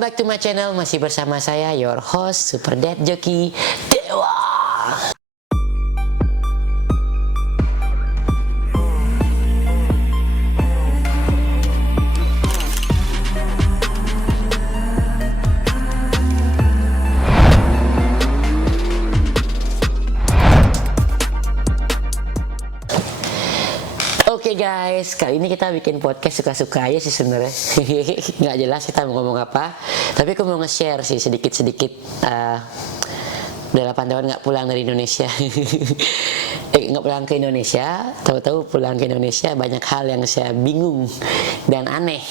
Back to my channel, masih bersama saya, your host, Super Dad Joki Dewa. Oke guys, kali ini kita bikin podcast suka-suka aja sih sebenarnya. Nggak jelas kita mau ngomong apa, tapi aku mau nge-share sih sedikit-sedikit. Udah 8 tahun nggak pulang dari Indonesia. Nggak pulang ke Indonesia, tahu-tahu pulang ke Indonesia banyak hal yang saya bingung dan aneh,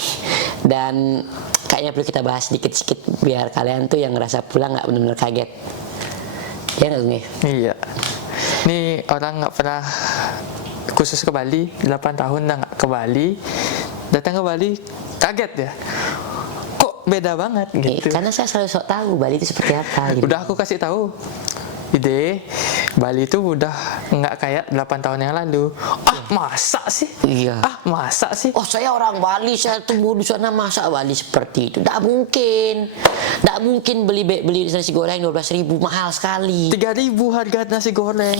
dan kayaknya perlu kita bahas sedikit-sedikit biar kalian tuh yang ngerasa pulang nggak benar-benar kaget. Ya nggak Gung? Iya. Ini orang nggak pernah khusus ke Bali, 8 tahun dah nggak ke Bali, datang ke Bali kaget ya, kok beda banget gitu. Karena saya selalu sok tahu Bali itu seperti apa gitu. Udah aku kasih tahu ide Bali itu udah nggak kayak 8 tahun yang lalu. Masa sih? Iya. Masa sih? Oh, saya orang Bali, saya tumbuh di sana, masa Bali seperti itu? Tidak mungkin. Tidak mungkin beli nasi goreng 12.000, mahal sekali. 3.000 harga nasi goreng.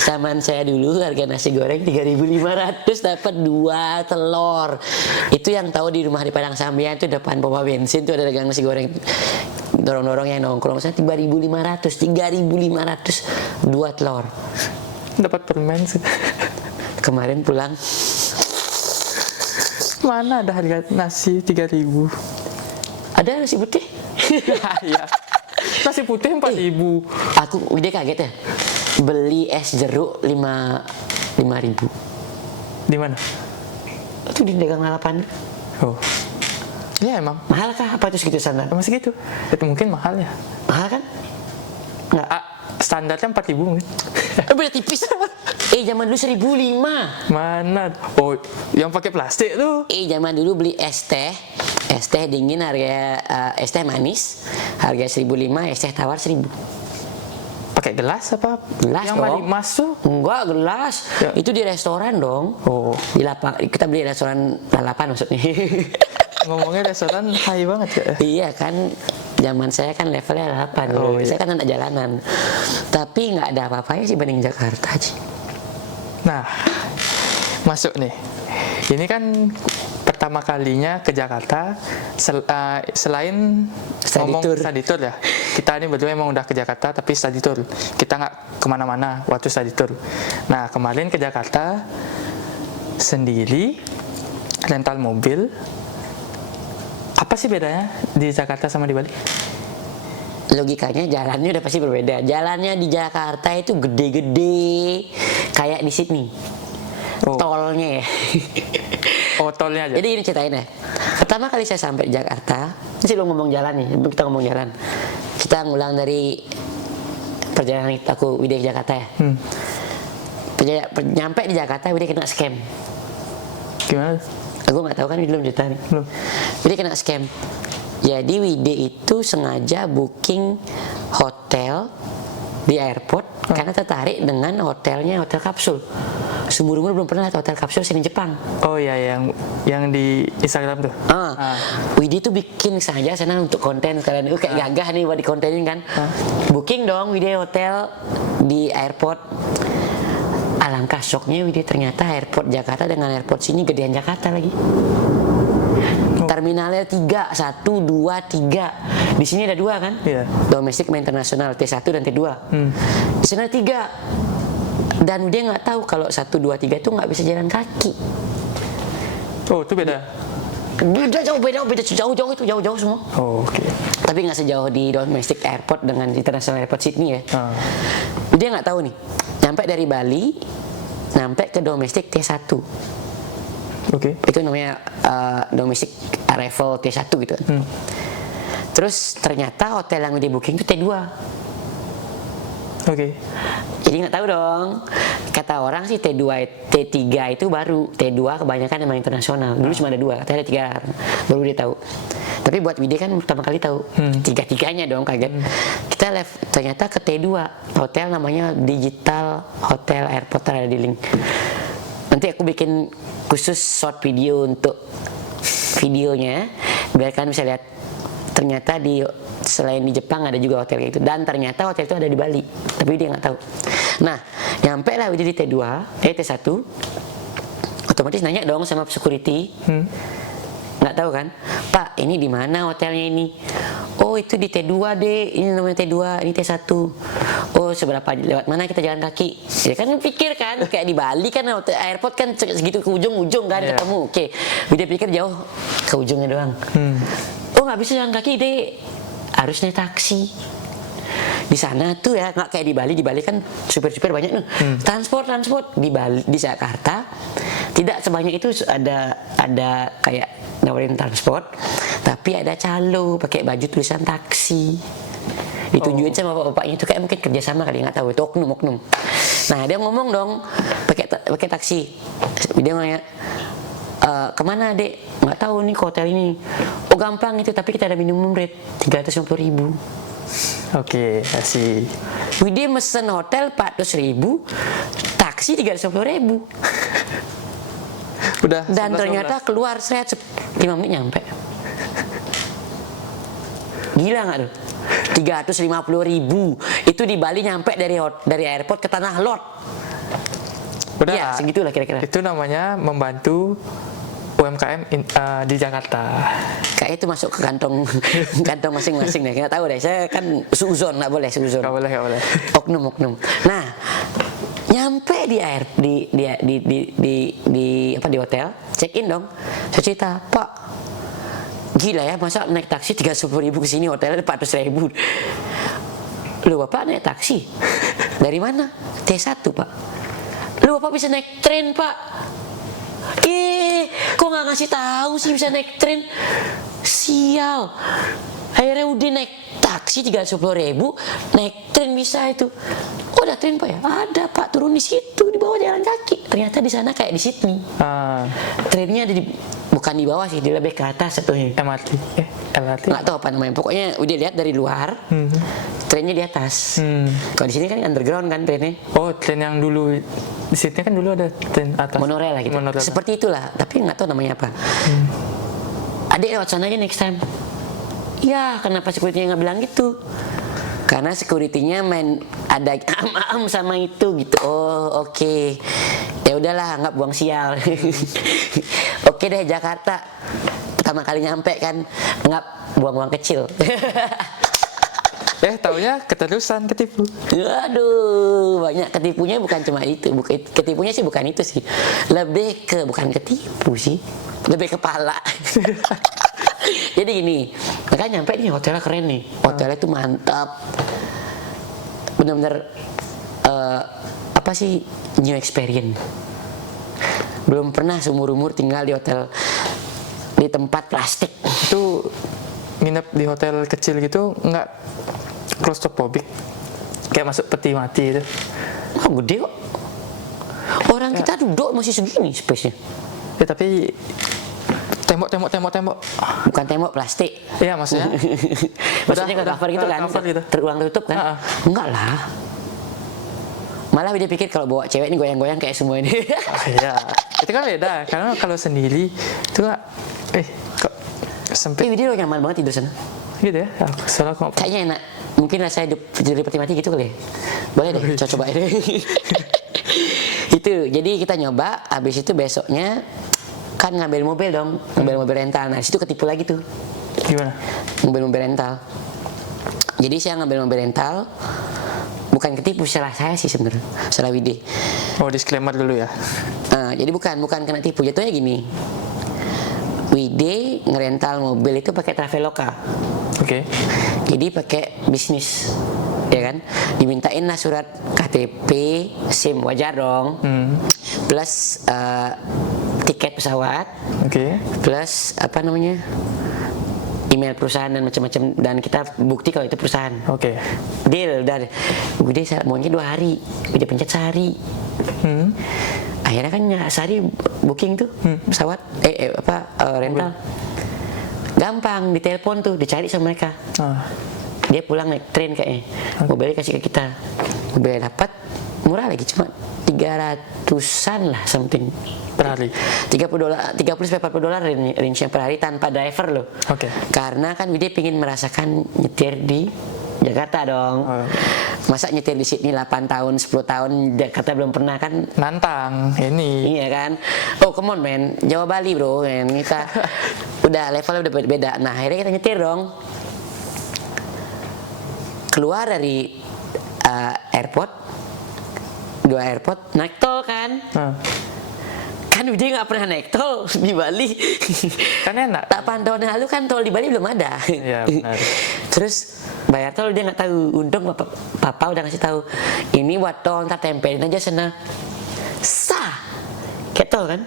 Zaman saya dulu harga nasi goreng 3.500 dapat 2 telur. Itu yang tahu di rumah di Padang Sambian itu depan pompa bensin tuh ada dagang nasi goreng. Dorong-dorong yang nongkrong saya 3.500 2 telur. Dapat permen sih. Kemarin pulang mana ada harga nasi 3.000? Ada nasi putih. Iya. Nasi putih 4.000. Aku udah kaget ya. Beli es jeruk 5.000. Di mana? Itu di dagang harapan. Oh. Ya emang. Mahal kah? Apa itu segitu standar? Masih gitu. Itu mungkin mahal ya. Mahal kan? Enggak. Standarnya 4.000 mungkin. Beda tipis. Zaman dulu 1.005. Mana? Oh, yang pakai plastik tuh. Zaman dulu beli es teh dingin harga es teh manis harga 1.005, es teh tawar 1.000. Pakai gelas apa? Gelas yang dong. Mas tuh? Enggak, gelas. Ya. Itu di restoran dong. Oh. Di lapang. Kita beli di restoran lalapan maksudnya. Ngomongnya restoran high banget ya. Iya kan, zaman saya kan levelnya 8. Oh, iya. Saya kan anak jalanan. Tapi nggak ada apa-apanya sih banding Jakarta sih. Nah, masuk nih. Ini kan pertama kalinya ke Jakarta selain ngomong study tour ya. Kita ini berdua emang udah ke Jakarta tapi study tour. Kita nggak kemana-mana waktu study tour. Nah, kemarin ke Jakarta sendiri, rental mobil. Apa sih bedanya di Jakarta sama di Bali? Logikanya jalannya udah pasti berbeda. Jalannya di Jakarta itu gede-gede kayak di Sydney. Oh. Tolnya ya. Oh, tolnya aja. Jadi ini ceritain ya. Pertama kali saya sampai di Jakarta, ini lo ngomong jalan nih, kita ngomong jalan. Kita ngulang dari perjalanan aku Widya ke Jakarta ya. Nyampe di Jakarta Widya kena scam. Gimana? Aku nggak tahu kan, belum cerita nih. Belum. Widya kena scam. Jadi Widya itu sengaja booking hotel di airport karena tertarik dengan hotelnya, hotel kapsul. Seumur umur belum pernah lihat hotel kapsul sini Jepang. Oh iya, yang di Instagram tuh. Widya tuh bikin sengaja sana untuk konten sekalian. Kayak gagah nih buat dikontenin kan. Booking dong Widya hotel di airport. Alangkah shocknya Widya, ternyata airport Jakarta dengan airport sini gedean Jakarta lagi. Terminalnya 3, 1, 2, 3. Di sini ada 2 kan? Iya. Domestik sama internasional, T1 dan T2. Di sana 3. Dan dia nggak tahu kalau 1, 2, 3 itu nggak bisa jalan kaki. Oh, itu beda. Beda jauh itu jauh semua. Oh, oke. Tapi nggak sejauh di domestic airport dengan international airport Sydney ya. Dia nggak tahu nih. Nyampe dari Bali, nyampe ke domestic T1. Oke. Itu namanya domestic arrival T1 gitu. Terus ternyata hotel yang dia booking itu T2. Oke. Jadi nggak tahu dong. Kata orang sih T2, T3 itu baru. T2 kebanyakan emang internasional. Dulu cuma ada 2, katanya ada 3 baru dia tahu. Tapi buat Widya kan pertama kali tahu. Tiga-tiganya dong, kaget. Kita ternyata ke T2, hotel namanya Digital Hotel Airport, ada di link. Nanti aku bikin khusus short video untuk videonya biar kalian bisa lihat ternyata selain di Jepang ada juga hotel kayak gitu, dan ternyata hotel itu ada di Bali tapi dia nggak tahu. Nah nyampe lah di T2 T1, otomatis nanya dong sama security. Nggak tahu kan, Pak ini di mana hotelnya ini? Oh itu di T2 deh, ini namanya T2, ini T1. Oh seberapa, lewat mana kita jalan kaki? Ya kan pikir kan, kayak di Bali kan airport kan segitu ke ujung-ujung kan ketemu. Oke, dia pikir jauh ke ujungnya doang. Oh nggak bisa jalan kaki deh, harus naik taksi. Di sana tuh ya nggak kayak di Bali kan supir-supir banyak nih. Transport di Bali, di Jakarta tidak sebanyak itu, ada kayak nawarin transport, tapi ada calo pakai baju tulisan taksi, ditunjukin sama bapak-bapaknya itu, kayak mungkin kerjasama kali, nggak tahu itu oknum. Nah dia ngomong dong pakai taksi, dia nanya kemana dek, nggak tahu nih ke hotel ini. Oh gampang itu, tapi kita ada minimum rate 350.000. Oke, kasih. Dia mesen hotel 400.000, taksi 350.000. Udah. Dan ternyata keluar 5 menit nyampe. Gila nggak tuh? 350.000 itu di Bali, nyampe dari airport ke Tanah Lot. Udah. Iya segitulah kira-kira. Itu namanya membantu UMKM di Jakarta. Kayak itu masuk ke kantong masing-masing deh. Nggak tahu deh. Saya kan suzon, nggak boleh suzon. Nggak boleh. Oknum. Nah, nyampe di hotel, check in dong. Saya cerita, Pak, gila ya, masa naik taksi 310.000 ke sini, hotelnya 400.000. Loh Bapak naik taksi? Dari mana? T1 Pak. Loh Bapak bisa naik tren Pak? Kok nggak ngasih tahu sih bisa naik tren? Sial. Akhirnya udah naik taksi 310.000, naik tren bisa itu. Oh ada tren Pak ya? Ada Pak, turun di situ, di bawah jalan kaki. Ternyata di sana kayak di Sydney. Trennya ada bukan di bawah sih, dia lebih ke atas satunya. LRT. Nggak tahu apa namanya. Pokoknya udah lihat dari luar, trennya di atas. Kalau di sini kan underground kan trennya. Oh, tren yang dulu di sini kan dulu ada tren atas. Monorail lah gitu. Monorail. Seperti itulah, tapi nggak tahu namanya apa. Adik lewat sana aja next time. Ya, kenapa security-nya nggak bilang gitu? Karena security-nya ada am sama itu gitu. Oh, oke. Ya udahlah, anggap buang sial. Oke deh, Jakarta. Pertama kali nyampe kan, anggap buang-buang kecil. Taunya keterusan ketipu. Aduh, banyak ketipunya, bukan cuma itu. Ketipunya sih bukan itu sih. Lebih ke, bukan ketipu sih. Lebih kepala. Jadi gini, mereka nyampe nih, hotelnya keren nih. Hotelnya tuh mantap. Bener-bener new experience. Belum pernah seumur-umur tinggal di hotel, di tempat plastik. Itu nginep di hotel kecil gitu nggak claustrophobic? Kayak masuk peti mati itu. Gede kok. Orang kita duduk masih segini space-nya. Tapi tembok. Bukan tembok, plastik. Iya maksudnya. Maksudnya ke cover gitu kan, gitu. terulang tutup kan? Enggak lah. Malah dia pikir kalau bawa cewek ini goyang-goyang kayak semua ini. Iya. Itu kan beda. Karena kalau sendiri itu nggak, kok sempit. Dia nyaman banget tidur sana. Gitu ya. Soalnya aku kayaknya enak. Mungkin lah saya tidur di peti mati gitu kali ya. Boleh deh, coba deh. Itu. Jadi kita nyoba. Habis itu besoknya kan ngambil mobil dong, ngambil mobil rental. Nah situ ketipu lagi tuh. Gimana? Ngambil mobil rental. Jadi saya ngambil mobil rental, bukan ketipu, salah saya sih sebenarnya, salah Widi. Oh, disclaimer dulu ya. Jadi bukan kena tipu, jatuhnya gini. Widi ngerental mobil itu pakai Traveloka. Oke. Jadi pakai bisnis, ya kan? Dimintain lah surat KTP, SIM, wajar dong. Plus tiket pesawat, plus email perusahaan dan macam-macam, dan kita bukti kalau itu perusahaan. Deal udah. Udah maunya 2 hari, udah pencet sehari. Akhirnya kan sehari booking tuh pesawat, rental. Gampang, ditelepon tuh, dicari sama mereka. Dia pulang naik tren kayaknya. Mobilnya kasih ke kita. Mobilnya dapat, murah lagi, cuma 300-an lah something Per hari. $30, 30 sampai $40 range per hari tanpa driver loh. Oke. Karena kan dia pingin merasakan nyetir di Jakarta dong. Oh. Masa nyetir di Sydney 8 tahun, 10 tahun Jakarta belum pernah kan? Nantang ini. Iya kan? Oh come on man, Jawa Bali bro, man. Kita udah levelnya udah beda. Nah akhirnya kita nyetir dong. Keluar dari airport, 2 airport, naik tol kan? Kan dia nggak pernah naik tol di Bali. Kan enak. 8 tahun yang lalu kan tol di Bali belum ada. Iya benar. Terus bayar tol dia nggak tahu. Untung papa udah ngasih tahu. Ini buat tol, ntar tempelin aja sana. Sah, kayak tol kan?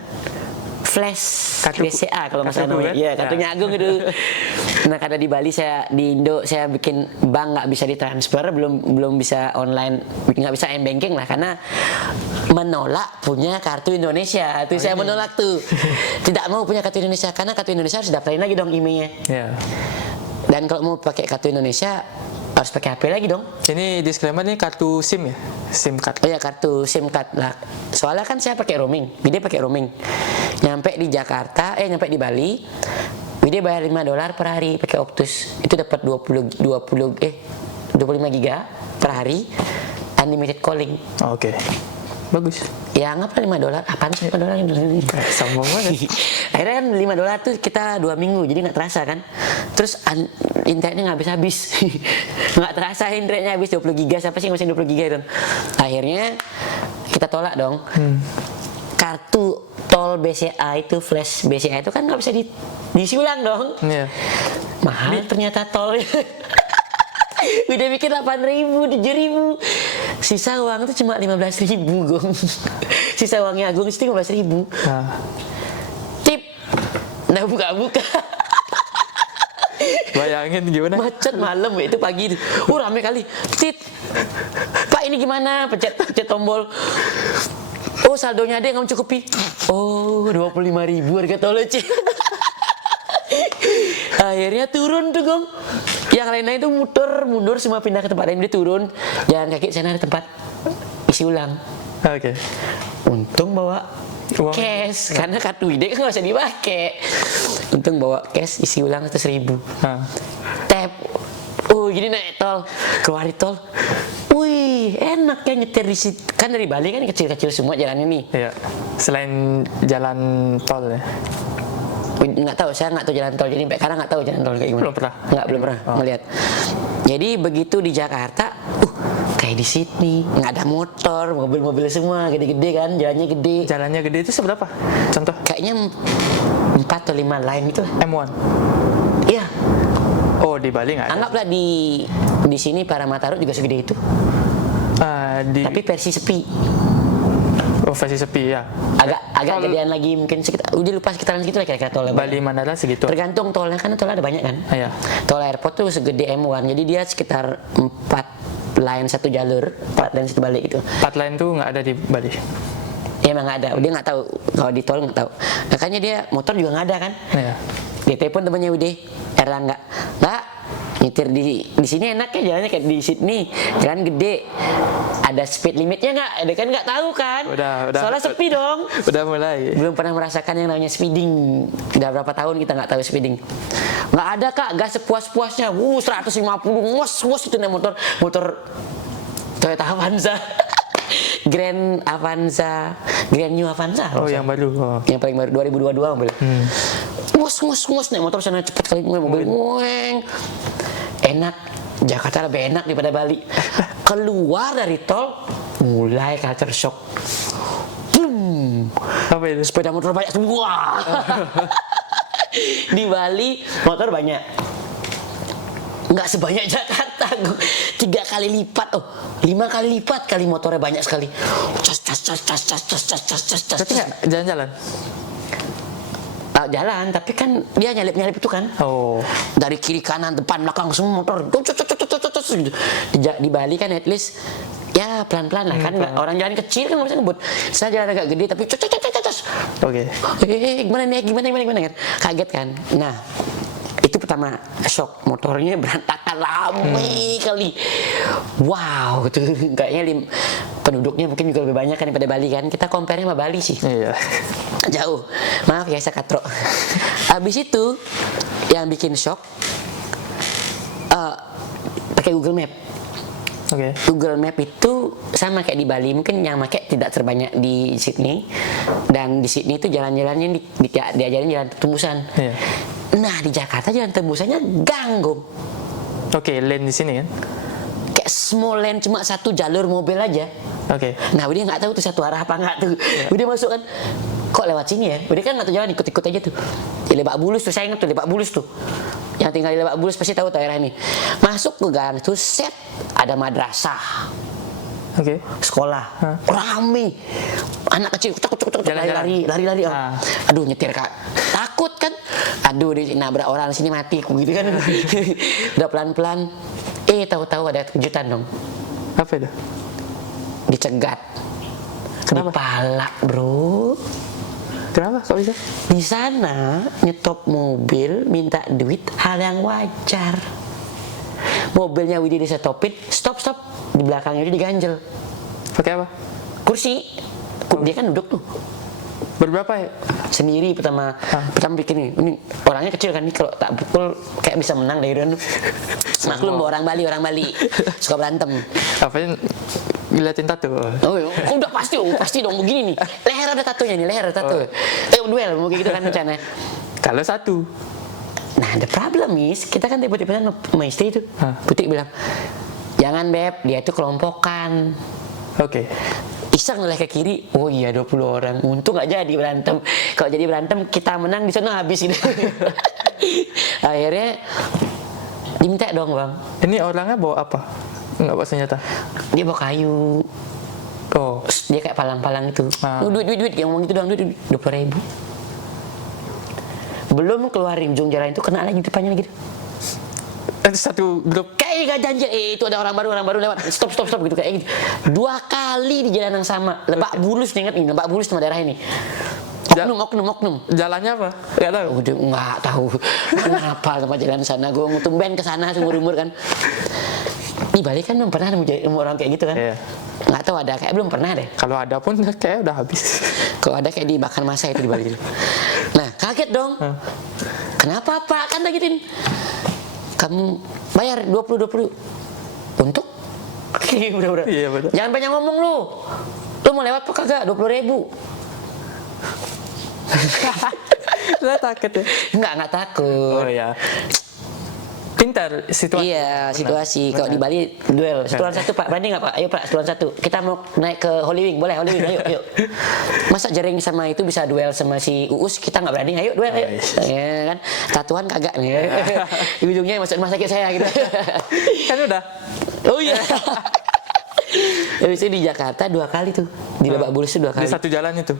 Flash Kartu- BCA kalau nggak salah kartu namanya. kan? Iya, kartunya Agung itu. Nah karena di Bali di Indo saya bikin bank nggak bisa ditransfer, belum bisa online, nggak bisa m-banking lah karena menolak punya kartu Indonesia. Itu saya menolak tuh. Tidak mau punya kartu Indonesia karena kartu Indonesia harus daftarin lagi dong IMEI-nya. Iya. Dan kalau mau pakai kartu Indonesia harus pakai HP lagi dong. Ini disclaimer nih kartu SIM ya, SIM card. Oh ya kartu SIM card lah. Soalnya kan saya pakai roaming, Bide pakai roaming. Nyampe di Jakarta, nyampe di Bali, Bide bayar $5 per hari pakai Optus. Itu dapat 25 giga per hari, unlimited calling. Oh, oke. Bagus. Ya anggaplah $5. Apaan sih $5? Sombong banget. Akhirnya kan $5 tuh kita 2 minggu, jadi nggak terasa kan. Terus internetnya nggak habis-habis. Nggak terasa internetnya habis 20 giga, siapa sih masih 20 giga itu. Akhirnya kita tolak dong. Kartu tol BCA itu, flash BCA itu kan nggak bisa diisi ulang dong. Iya. Mahal ternyata tol. Udah bikin 8.000, 7.000. Sisa uang itu cuma 15.000 Gong. Sisa uangnya Agung itu 15.000. Nah, Tip. Nah buka-buka. bayangin gimana? Macet malam itu pagi itu. Rame kali. Tit. Pak ini gimana? Pencet tombol. Oh saldonya ada yang nggak mencukupi. Oh 25.000 harga tolnya Cik. Akhirnya turun tuh Gong. Yang lain-lain itu muter mundur semua pindah ke tempat lain, dia turun. Jalan kaki sana ada tempat isi ulang. Oke. Untung bawa Uang. cash karena kartu ide kan nggak usah dipakai. Untung bawa cash isi ulang 100.000. Nah, Tap. Gini naik tol, keluar di tol. Wih, enak ya nyetir di situ. Kan dari Bali kan kecil-kecil semua jalan ini. iya. Selain jalan tol ya. Nggak tahu, saya nggak tahu jalan tol, jadi sekarang nggak tahu jalan tol kayak gimana. Belum pernah? Belum pernah ngeliat. Jadi begitu di Jakarta, kayak di Sydney, nggak ada motor, mobil-mobil semua gede-gede kan, jalannya gede. Jalannya gede itu seberapa? Contoh Kayaknya 4 atau 5 line itu. M1. Iya, Oh, di Bali nggak ada. anggaplah di sini Paramata Road juga segede itu, tapi versi sepi. versi sepi ya. Agak Tol gedean lagi mungkin sekitar, udah lupa sekitaran segitu lah kira-kira tolnya. Bali Mandala segitu. Tergantung tolnya kan, tol ada banyak kan. Iya. Tol airport tuh segede M1, jadi dia sekitar 4 line satu jalur, 4 line satu balik gitu. 4 line tuh nggak ada di Bali. Ya emang nggak ada, dia nggak tahu kalau di tol nggak tahu. Makanya dia motor juga nggak ada kan. Iya. Dia telepon temannya Ude, Erlangga, nggak nyetir di sini enak ya jalannya kayak di Sydney, jalan gede, ada speed limitnya nggak? Ada kan nggak tahu kan? Udah. Soalnya sepi dong. Udah mulai. Belum pernah merasakan yang namanya speeding. Udah berapa tahun kita nggak tahu speeding. Nggak ada kak, gas sepuas-puasnya. 150, ngos itu nih motor Toyota Avanza. Grand New Avanza. Oh, yang baru. Oh. Yang paling baru 2022 mobil. Ngos nih motor sana cepet kali mobil ngoeng. Enak. Jakarta lebih enak daripada Bali. Keluar dari tol mulai culture shock. Boom. Apa itu? Sepeda motor banyak semua. Di Bali motor banyak. Nggak sebanyak Jakarta, 3 kali lipat, 5 kali lipat kali motornya banyak sekali. Cas. Tapi nggak jalan-jalan. Jalan, tapi kan dia nyalip itu kan. Oh. Dari kiri kanan depan belakang semua motor. Di Bali kan at least ya pelan-pelan lah kan. Orang jalan kecil kan nggak bisa ngebut. Saya jalan agak gede tapi Oke. gimana kan, kaget kan. Nah itu pertama shock, motornya berantakan ramai kali. Wow gitu kayaknya penduduknya mungkin juga lebih banyak kan daripada Bali kan. Kita compare sama Bali sih. Iya. Jauh. Maaf ya saya katro. Habis itu yang bikin shock pakai Google Map. Oke. Google Map itu sama kayak di Bali, mungkin yang pakai tidak terbanyak di Sydney. Dan di Sydney itu jalan-jalannya diajarin jalan tembusan. Iya. Nah di Jakarta jalan tembusannya ganggu. Oke, lane di sini kan. Kayak small lane, cuma satu jalur mobil aja. Oke. Nah dia nggak tahu tuh satu arah apa nggak tuh. Dia masuk kan, kok lewat sini ya? Dia kan nggak tahu jalan, ikut-ikut aja tuh. Di Lebak Bulus tuh, saya ingat tuh Lebak Bulus tuh. Yang tinggal di Lebak Bulus pasti tahu daerah ini. Masuk ke gang tuh, set ada madrasah. Oke. Sekolah rame, anak kecil kucuk lari. Aduh nyetir kak, takut kan, aduh dia nabrak orang sini mati aku gitu kan. Udah pelan-pelan, tahu-tahu ada kejutan dong, Apa itu? dicegat. Kenapa? Dipalak bro. Kenapa? Kok bisa? Di sana nyetop mobil minta duit hal yang wajar. Mobilnya Widi disetopin, stop di belakangnya dia diganjel. Pakai apa? Kursi, dia kan duduk tuh Berberapa ya? sendiri pertama bikin ini orangnya kecil kan nih, kalau tak pukul kayak bisa menang dari Iran. Maklum orang Bali suka berantem. Apanya? Ngeliatin tato. Oh, udah pasti dong begini nih. Leher ada tatonya nih, leher ada tato. Duel mau gitu kan rencana. Kalau satu. Nah, the problem is kita kan tiba-tiba sama istri itu. Putih bilang, "Jangan, Beb, dia itu kelompokan." Oke. Iseng noleh ke kiri, oh iya 20 orang. Untung gak jadi berantem. Kalau jadi berantem kita menang di sana habis ini. Akhirnya diminta dong bang. Ini orangnya bawa apa? Nggak bawa senjata? Dia bawa kayu. Oh. Dia kayak palang-palang itu. Duit, yang ngomong gitu doang, duit 20.000. Belum keluarin ujung jalan itu kena lagi depannya gitu. Satu grup. Kayak gak janji, itu ada orang baru lewat. Stop gitu kayak gitu. 2 kali di jalan yang sama. Lebak Bulus, ingat ini, Lebak Bulus sama daerah ini. Oknum. Jalannya apa? Nggak tahu. Udah nggak tahu kenapa sama jalan sana. Gue ngutumben ke sana seumur umur kan. Di Bali kan belum pernah nemu orang kayak gitu kan. Iya. Nggak tahu ada, kayak belum pernah deh. Kalau ada pun kayak udah habis. Kalau ada kayak dibakar masa itu di Bali. Nah kaget dong. Kenapa Pak? Kan gituin. Kamu bayar 20. Untuk? Udah. Iya, betul. Jangan banyak ngomong lu. Lu mau lewat apa kagak? 20.000. Saya takut ya. Nggak takut. Oh ya. Pintar situasi. Iya, situasi. Kalau di Bali duel. Setelan satu Pak, berani nggak Pak? Ayo Pak, setelan satu. Kita mau naik ke Holy Wing, boleh Holy Wing, ayo. Masa Jering sama itu bisa duel sama si Uus, kita nggak berani, ayo duel, ayo. Ya kan, tatuan kagak nih. Di ujungnya masuk rumah sakit saya gitu. Kan udah. Oh iya. Habis itu di Jakarta 2 kali tuh. Di Lebak Bulus itu 2 kali. Di satu jalan itu.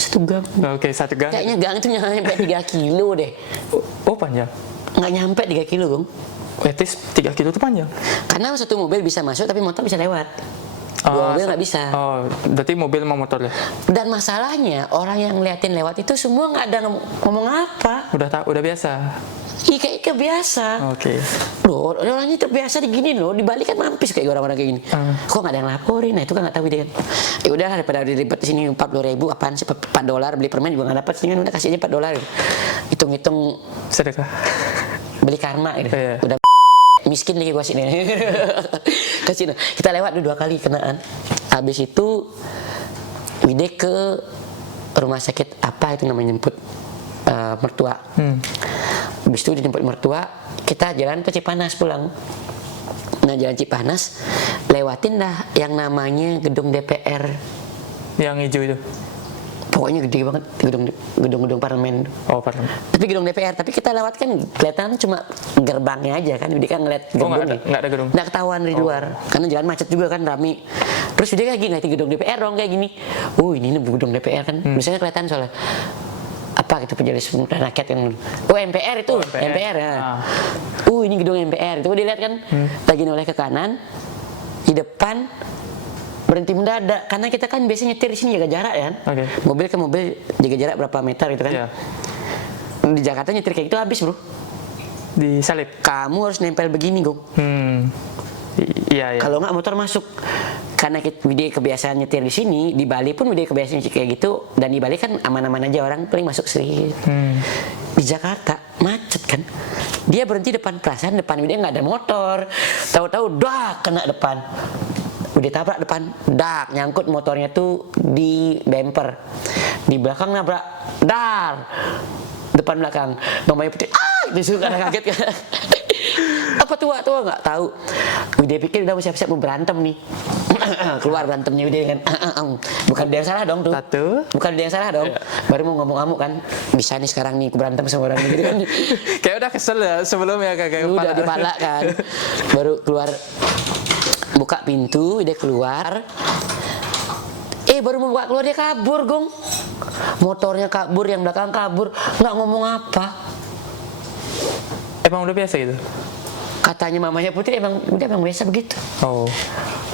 Satu gang. Oke, satu gang. Kayaknya gang itu nyampe 3 kilo deh. Oh, panjang. Nggak nyampe 3 kilo, Bang. Etis 3 kilo itu panjang. Karena satu mobil bisa masuk tapi motor bisa lewat. 2 mobil nggak bisa. Oh, berarti mobil sama motor ya? Dan masalahnya orang yang ngeliatin lewat itu semua nggak ada ngomong apa. Udah biasa. Kayak biasa. Oke. Loh, orangnya terbiasa digini loh. Di Bali kan mampis kayak orang-orang kayak gini. Kok nggak ada yang laporin? Nah itu kan nggak tahu dia kan. Ya udah daripada ribet di sini 40.000, apaan sih $4 beli permen juga nggak dapat. Sini udah kasih aja $4. Hitung-hitung Sedekah. beli karma gitu. Iya. Udah miskin lagi gua sini. Kasih. Kita lewat 2 kali kenaan. Habis itu Wide ke rumah sakit apa itu namanya, jemput mertua. Habis itu dijemput mertua, kita jalan ke Cipanas pulang. Nah jalan Cipanas, lewatin dah yang namanya gedung DPR. Yang hijau itu. Pokoknya gede banget gedung parlemen. Oh, parlemen. Tapi gedung DPR, tapi kita lewat kan kelihatan cuma gerbangnya aja kan. Dia kan ngeliat gedungnya. Nggak ada gedung. Nggak ketahuan dari luar. Karena jalan macet juga kan, rame. Terus dia kayak gini, ngeliatin gedung DPR dong kayak gini. Ini gedung DPR kan. Biasanya kelihatan soalnya. Apa gitu pejabat rakyat yang MPR itu. MPR ya. Ini gedung MPR itu dia lihat kan. Lagi noleh ke kanan, di depan berhenti mendadak karena kita kan biasanya nyetir di sini jaga jarak kan. Mobil ke mobil jaga jarak berapa meter gitu kan. Di Jakarta nyetir kayak gitu habis bro. Disalip. Kamu harus nempel begini Gong. Iya. Kalau nggak motor masuk. karena Widi kebiasaan nyetir di sini, di Bali pun Widi kebiasaan nyetir kayak gitu, dan di Bali kan aman-aman aja, orang paling masuk sedikit. Di Jakarta macet kan, dia berhenti depan, perasaan depan Widi nggak ada motor, tahu-tahu dah kena depan. Udah tabrak depan, dak, nyangkut motornya tuh di bumper, di belakang nabrak, dar, depan belakang, mamanya putih, itu suka kaget kan. Apa tua nggak tahu. Udah pikir udah siap-siap mau berantem nih. Keluar berantemnya udah kan. Bukan dia yang salah dong tuh. Bukan dia yang salah dong. Baru mau ngomong-ngamuk kan. Bisa nih sekarang nih berantem sama orang gitu kan. Kayak udah kesel ya sebelumnya kayak udah dipalak kan. Baru keluar, buka pintu, dia keluar. Baru mau buka keluar dia kabur, Gong. Motornya kabur, yang belakang kabur, nggak ngomong apa. Emang udah biasa gitu? Katanya mamanya Putri emang biasa begitu. Oh.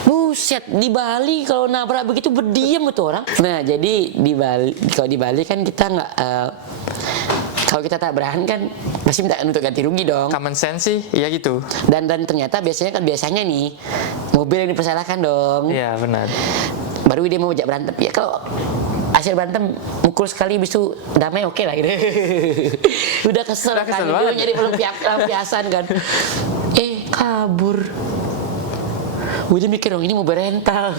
Buset, di Bali kalau nabrak begitu berdiam tuh orang. Nah, jadi kalau di Bali kan kita nggak kalau kita tabrakan kan pasti minta untuk ganti rugi dong. Common sense sih, iya gitu. Dan ternyata biasanya nih mobil yang dipersalahkan dong. Iya, benar. Baru dia mau ajak berantem. Ya kalau hasil berantem mukul sekali habis itu damai oke lah gitu. Udah kesel kan, dia nyari pelampiasan kan. Kabur. Udah mikir dong, ini mobil rental.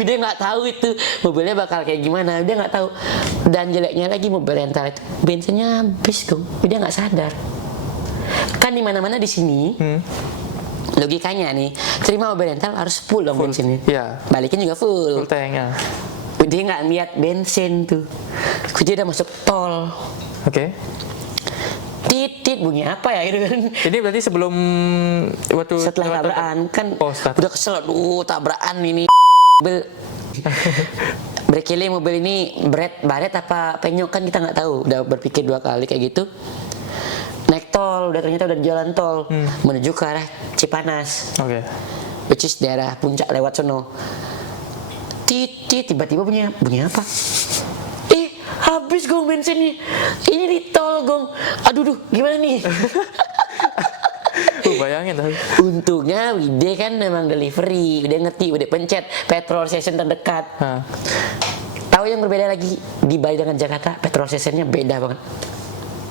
Udah nggak tahu itu mobilnya bakal kayak gimana. Udah nggak tahu. Dan jeleknya lagi mobil rental itu bensinnya habis dong. Udah nggak sadar. Kan di mana-mana di sini. Logikanya nih, terima mobil rental harus full dong bensinnya. Iya. Balikin juga full. Full tank ya. Dia nggak lihat bensin tuh. Dia udah masuk tol. Oke. Titit bunyi apa ya gitu kan. Ini berarti sebelum waktu setelah tabrakan kan udah kesel, aduh tabrakan ini mobil berkili mobil ini baret apa penyok kan kita nggak tahu. Udah berpikir 2 kali kayak gitu. Naik tol, ternyata udah di jalan tol menuju ke arah Cipanas. Oke. Which is daerah puncak lewat sono. Titit tiba-tiba bunyi apa? Habis Gong bensinnya. Ini di tol Gong. Aduh gimana nih? Bayangin lah. Untungnya Wide kan memang delivery, udah ngerti, udah pencet petrol station terdekat. Tahu yang berbeda lagi di Bali dengan Jakarta, petrol stationnya beda banget.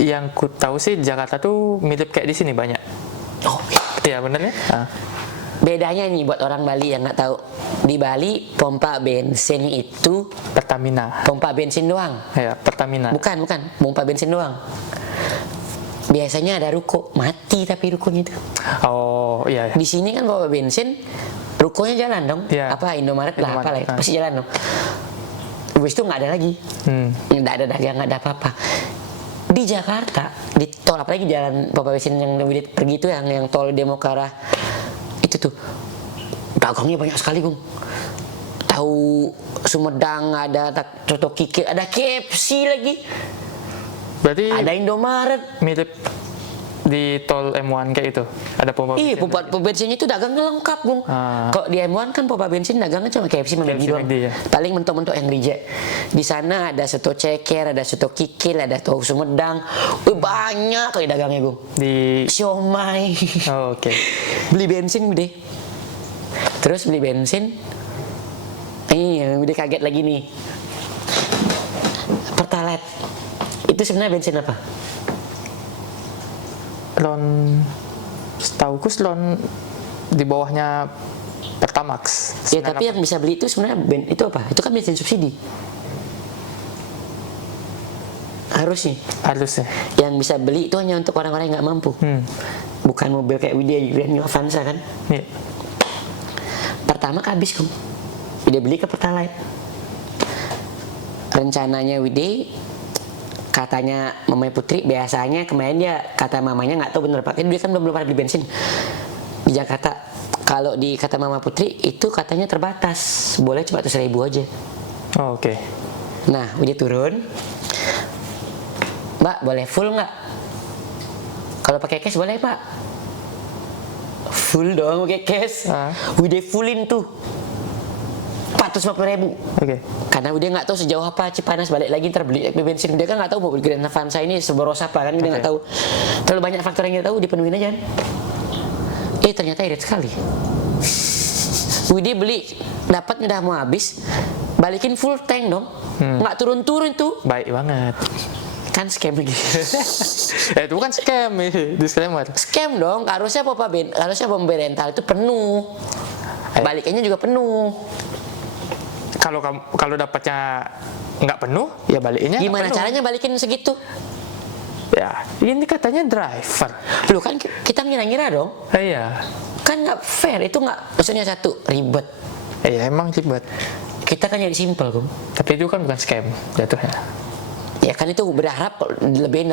Yang ku tahu sih Jakarta tuh mirip kayak di sini banyak. Oh iya bener ya? Bedanya nih buat orang Bali yang nggak tahu, di Bali pompa bensin itu Pertamina. Pompa bensin doang. Ya, Pertamina. Bukan, pompa bensin doang. Biasanya ada ruko, mati tapi rukonya itu. Oh iya. Di sini kan pompa bensin, rukonya jalan dong. Ya. Apa Indomaret lah, apa lah, pasti jalan dong. Habis itu nggak ada lagi, nggak ada dagang, nggak ada apa-apa. Di Jakarta, di tol apalagi jalan pompa bensin yang pergi itu yang tol Demo ke arah itu tuh dagangnya banyak sekali Gong. Tahu Sumedang ada, Coto Kikil ada, KFC lagi. Berarti ada Indomaret. Mirip di tol M1 kayak itu. Ada pompa bensin. Iya, pompa bensinnya itu dagangnya lengkap Gong. Kalau di M1 kan pompa bensin dagangnya cuma KFC sama McD doang. Ya. Paling mentok-mentok yang reject. Di sana ada soto ceker, ada soto kikil, ada tahu Sumedang. Banyak kali dagangnya Gong. Di siomay. Oh, oke. Beli bensin udah. Terus beli bensin. Udah kaget lagi nih. Pertalite. Itu sebenarnya bensin apa? Setauku Slon di bawahnya Pertamax. Ya tapi yang bisa beli itu sebenarnya itu apa? Itu kan bensin subsidi. Harusnya. Yang bisa beli itu hanya untuk orang-orang yang nggak mampu. Bukan mobil kayak Widya Grand Avanza kan? Iya. Pertama habis Gong. Widya beli ke Pertalite. Rencananya Widya, katanya mamanya Putri, biasanya kemarin dia kata mamanya nggak tahu bener pakai, dia kan belum pernah beli bensin di Jakarta. Kalau di kata mama Putri itu katanya terbatas, boleh cuma 100.000 aja. Oh, oke. Nah udah turun, Mbak boleh full nggak? Kalau pakai cash boleh Pak? Full dong pakai cash. Udah fullin tuh 450.000. Oke. Karena udah nggak tahu sejauh apa Cipanas balik lagi ntar beli bensin. Dia kan nggak tahu mobil Grand Avanza ini seboros apa kan, dia nggak tahu. Terlalu banyak faktor yang dia tahu, dipenuhin aja. Ternyata irit sekali. Widya beli dapatnya udah mau habis, balikin full tank dong. Nggak turun-turun tuh. Baik banget. Kan scam lagi. Itu bukan scam, disclaimer. Scam dong, harusnya pemberi rental itu penuh. Balikannya juga penuh. Kalau dapatnya nggak penuh, ya balikinnya nggak Gimana penuh. caranya balikin segitu? Ya, ini katanya driver. Lu kan kita ngira-ngira dong. Iya. Kan nggak fair, itu nggak, maksudnya satu, ribet. Iya, emang ribet. Kita kan jadi simpel, Gum. Tapi itu kan bukan scam jatuhnya. Ya kan itu berharap lebih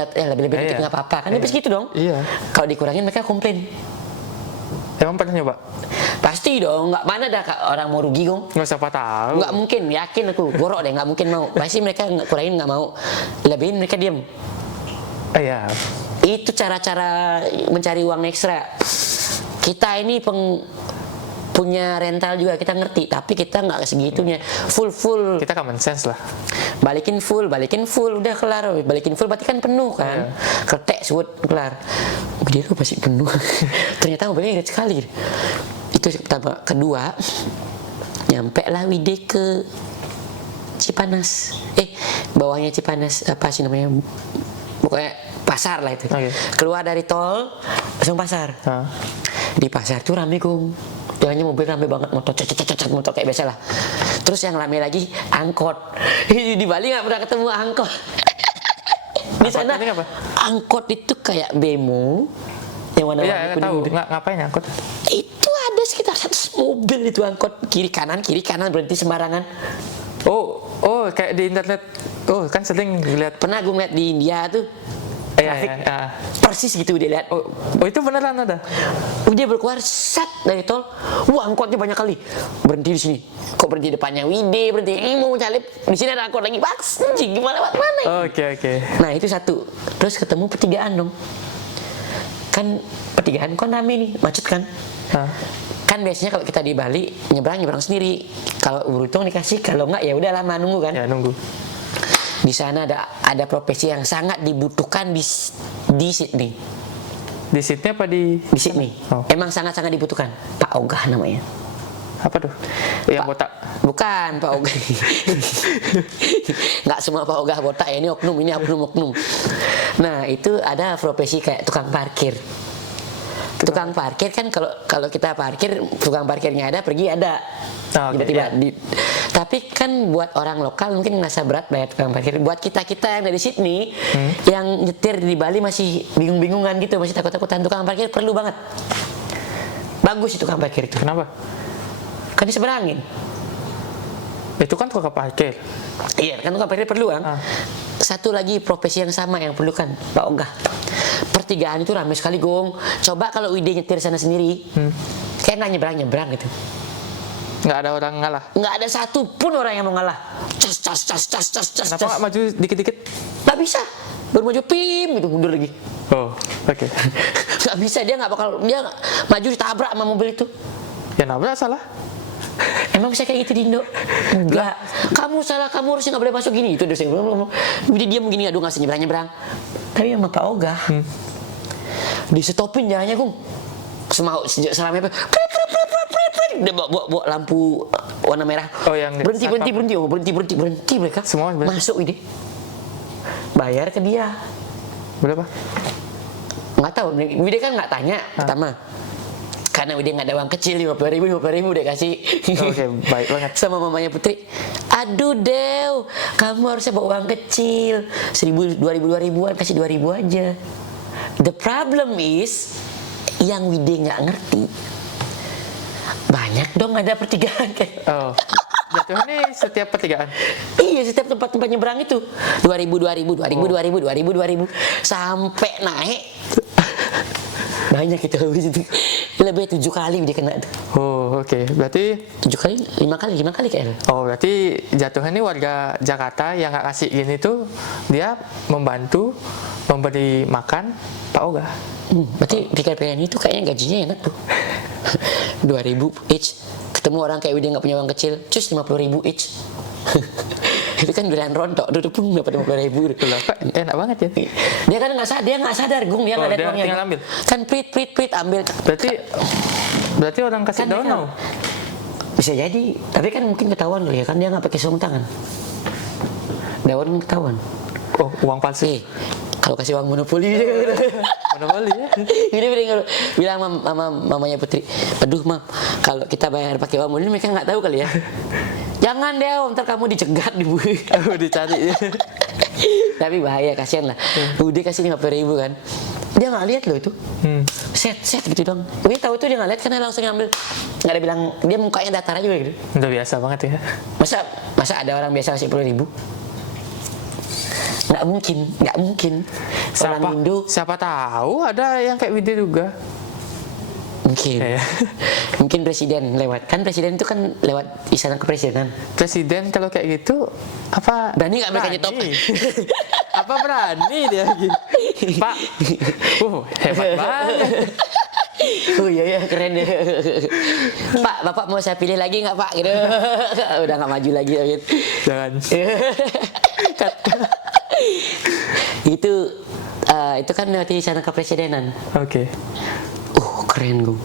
dikit Iya. nggak apa-apa. Kan habis gitu dong. Iya. Kalau dikurangin mereka komplain. Emang pernah nyoba? Pasti dong, nggak mana ada orang mau rugi, Gum. Nggak siapa tahu. Nggak mungkin, yakin aku. Borok deh, nggak mungkin mau. Pasti mereka kurangin nggak mau. Lebihin mereka diem. Iya. Itu cara-cara mencari uang ekstra. Kita ini punya rental juga, kita ngerti, tapi kita nggak segitunya. Full Kita common sense lah. balikin full, udah kelar. Balikin full berarti kan penuh kan. Ketek suut kelar. Dia tuh pasti penuh. Ternyata mobilnya irit sekali. Itu pertama. Kedua, nyampe lah Wide ke Cipanas. Bawahnya Cipanas, apa sih namanya? Pokoknya pasar lah itu. Oke. Keluar dari tol langsung pasar. Hah? Di pasar tuh rame, Gum. Jalannya mobil rame banget, motor motor kayak biasa lah. Terus yang rame lagi angkot. Di Bali nggak pernah ketemu angkot. Di Angkot sana ini apa? angkot itu kayak bemo yang warna-warni Iya, tahu. kuning. Ngapain angkot? Itu ada sekitar 100 mobil itu angkot, kiri kanan berhenti sembarangan. Oh, kayak di internet. Oh, kan sering lihat. Pernah gue ngeliat di India tuh traffic Iya. persis gitu dia lihat. Oh, itu beneran ada. Dia berkeluar set dari tol, wah angkotnya banyak kali. Berhenti di sini. Kok berhenti depannya Wide, berhenti ini mau calip. Di sini ada angkot lagi. Baks, gimana lewat mana? Oke. Nah, itu satu. Terus ketemu pertigaan dong. Kan pertigaan kan rame nih, macet kan? Hah? Kan biasanya kalau kita di Bali nyebrang sendiri. Kalau beruntung dikasih, kalau enggak ya udah lama nunggu kan. Ya, nunggu. Di sana ada profesi yang sangat dibutuhkan di Sydney. Di Sydney apa di Sydney. Oh. Emang sangat-sangat dibutuhkan. Pak Ogah namanya. apa tuh? Yang Pak- botak. Bukan Pak Ogah. Nggak semua Pak Ogah botak ya, ini oknum. Nah, itu ada profesi kayak tukang parkir. Tukang parkir kan kalau kita parkir, tukang parkirnya ada, pergi ada. Ah, oke, Tiba-tiba iya. tapi kan buat orang lokal mungkin ngerasa berat bayar tukang parkir. Buat kita yang dari Sydney, yang nyetir di Bali masih bingung-bingungan gitu, masih takut-takutan, tukang parkir perlu banget. Bagus itu tukang parkir itu. Kenapa? Kan diseberangin. Itu kan tukang parkir. Iya, kan tukang parkir perlu kan. Ah. Satu lagi profesi yang sama yang perlu kan, Pak Ogah. Pertigaan itu ramai sekali, Gong. Coba kalau Wide nyetir sana sendiri, kayak nggak nyebrang gitu. Nggak ada orang ngalah. Nggak ada satu pun orang yang mau ngalah. Cas. Kenapa nggak maju dikit-dikit? Nggak bisa. Baru maju pim gitu, mundur lagi. Oh, oke. Nggak bisa, dia maju ditabrak sama mobil itu. Ya nabrak salah. Emang bisa kayak gitu di Indo? Enggak. Kamu salah, kamu harusnya nggak boleh masuk gini. Itu dosen. Jadi dia begini, aduh nggak nyebrang. Tapi sama Pak Ogah, disetopin jalannya, Gung. Selama apa? Dia bawa lampu warna merah. Oh, yang berhenti satpam. berhenti mereka. Semua berhenti. Masuk ini. Bayar ke dia. Berapa? Nggak tahu. Wide kan nggak tanya pertama. Karena Wide nggak ada uang kecil, 50.000 udah kasih. Oke, baik banget. Sama mamanya Putri, aduh Dew, kamu harusnya bawa uang kecil, 1.000, 2.000, kasih 2.000 aja. The problem is, yang Wide nggak ngerti, banyak dong ada pertigaan kan. Oh. Jatuhnya nih setiap pertigaan. Iya, setiap tempat nyebrang itu 2.000 sampai naik. Banyak itu lebih 7 kali dia kena tuh. Oh, oke. Berarti 7 kali, 5 kali kayaknya. Oh, berarti jatuhnya nih warga Jakarta yang nggak kasih gini tuh dia membantu memberi makan Pak Ogah. Berarti pikir-pikiran itu kayaknya gajinya enak tuh. 2.000 each. Ketemu orang kayak Widi nggak punya uang kecil, cus 50.000 each. Itu kan durian rontok, duduk pun dapat 50.000. Loh, Pak, enak banget ya. Dia kan nggak sadar, Gung, dia nggak ada dia uangnya. tinggal ambil? Kan prit ambil. Berarti orang kasih Kan dono. Bisa jadi, tapi kan mungkin ketahuan kali ya, kan dia nggak pakai sarung tangan. Dawan ketahuan. Oh, uang palsu. Kalau kasih uang monopoli Monopoli ya. ini bilang mamanya Putri, aduh mam, kalau kita bayar pakai uang monopoli mereka nggak tahu kali ya. Jangan deh om, ntar kamu dicegat Oh, dicari. Tapi bahaya, kasihan lah. Udah kasih 50.000 kan, dia nggak lihat loh itu. Set gitu dong. Gue tahu tuh dia nggak lihat karena langsung ngambil, nggak ada bilang, dia mukanya datar aja gitu. Udah biasa banget ya. Masa ada orang biasa kasih 10.000? Nggak mungkin. Orang Indo Siapa tahu ada yang kayak Widi juga. mungkin. Ya. Mungkin presiden lewat, kan presiden itu kan lewat istana kepresidenan. Presiden kalau kayak gitu apa Berani nggak mereka nyetop? Apa berani dia gitu. Pak, hebat banget. Oh iya keren deh. Pak, bapak mau saya pilih lagi nggak pak? Gitu. Udah nggak maju lagi gitu. Jangan. Itu kan lewat istana kepresidenan. Oke. Keren gue.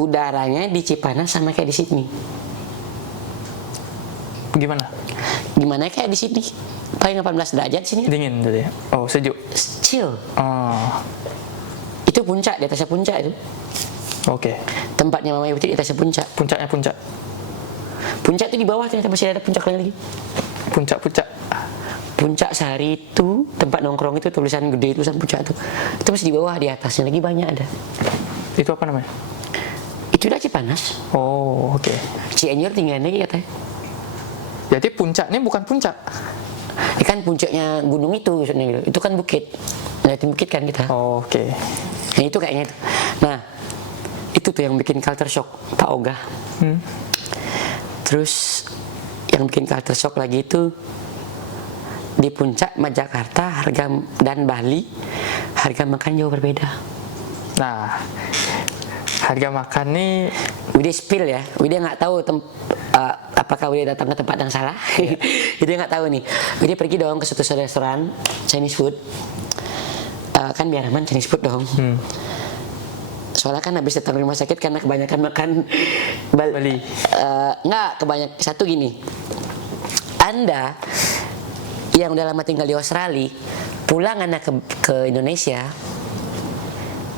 Udaranya di Cipanas sama kayak di Sydney. Gimana kayak di Sydney? Paling 18 derajat sini. Dingin tadi. Oh, sejuk. Chill. Oh. Itu puncak, di atasnya puncak itu. Oke. Tempatnya Mama Putri di atasnya puncak. Puncaknya puncak. Puncak itu di bawah, ternyata masih ada puncak lain lagi. Puncak Sari itu tempat nongkrong itu, tulisan gede, tulisan puncak itu masih di bawah, di atasnya lagi banyak ada. Itu apa namanya? Itu udah Cipanas. Oh, oke. Cianjur tinggal lagi katanya. Jadi puncaknya bukan puncak. Kan puncaknya gunung itu maksudnya gitu. Itu kan bukit. Ngeliatin bukit kan kita. Oh, oke. Nah itu kayaknya itu. Nah itu tuh yang bikin culture shock Pak Ogah. Terus yang bikin culture shock lagi itu di puncak Jakarta dan Bali harga makan jauh berbeda. Nah, harga makan nih Widya spill ya, Widya nggak tahu apakah Widya datang ke tempat yang salah. Widya nggak tahu nih. Widya pergi dong ke suatu restoran Chinese food, kan biar aman Chinese food dong. Soalnya kan habis datang rumah sakit karena kebanyakan makan Bali. Satu gini, Anda yang udah lama tinggal di Australia, pulang Anda ke Indonesia,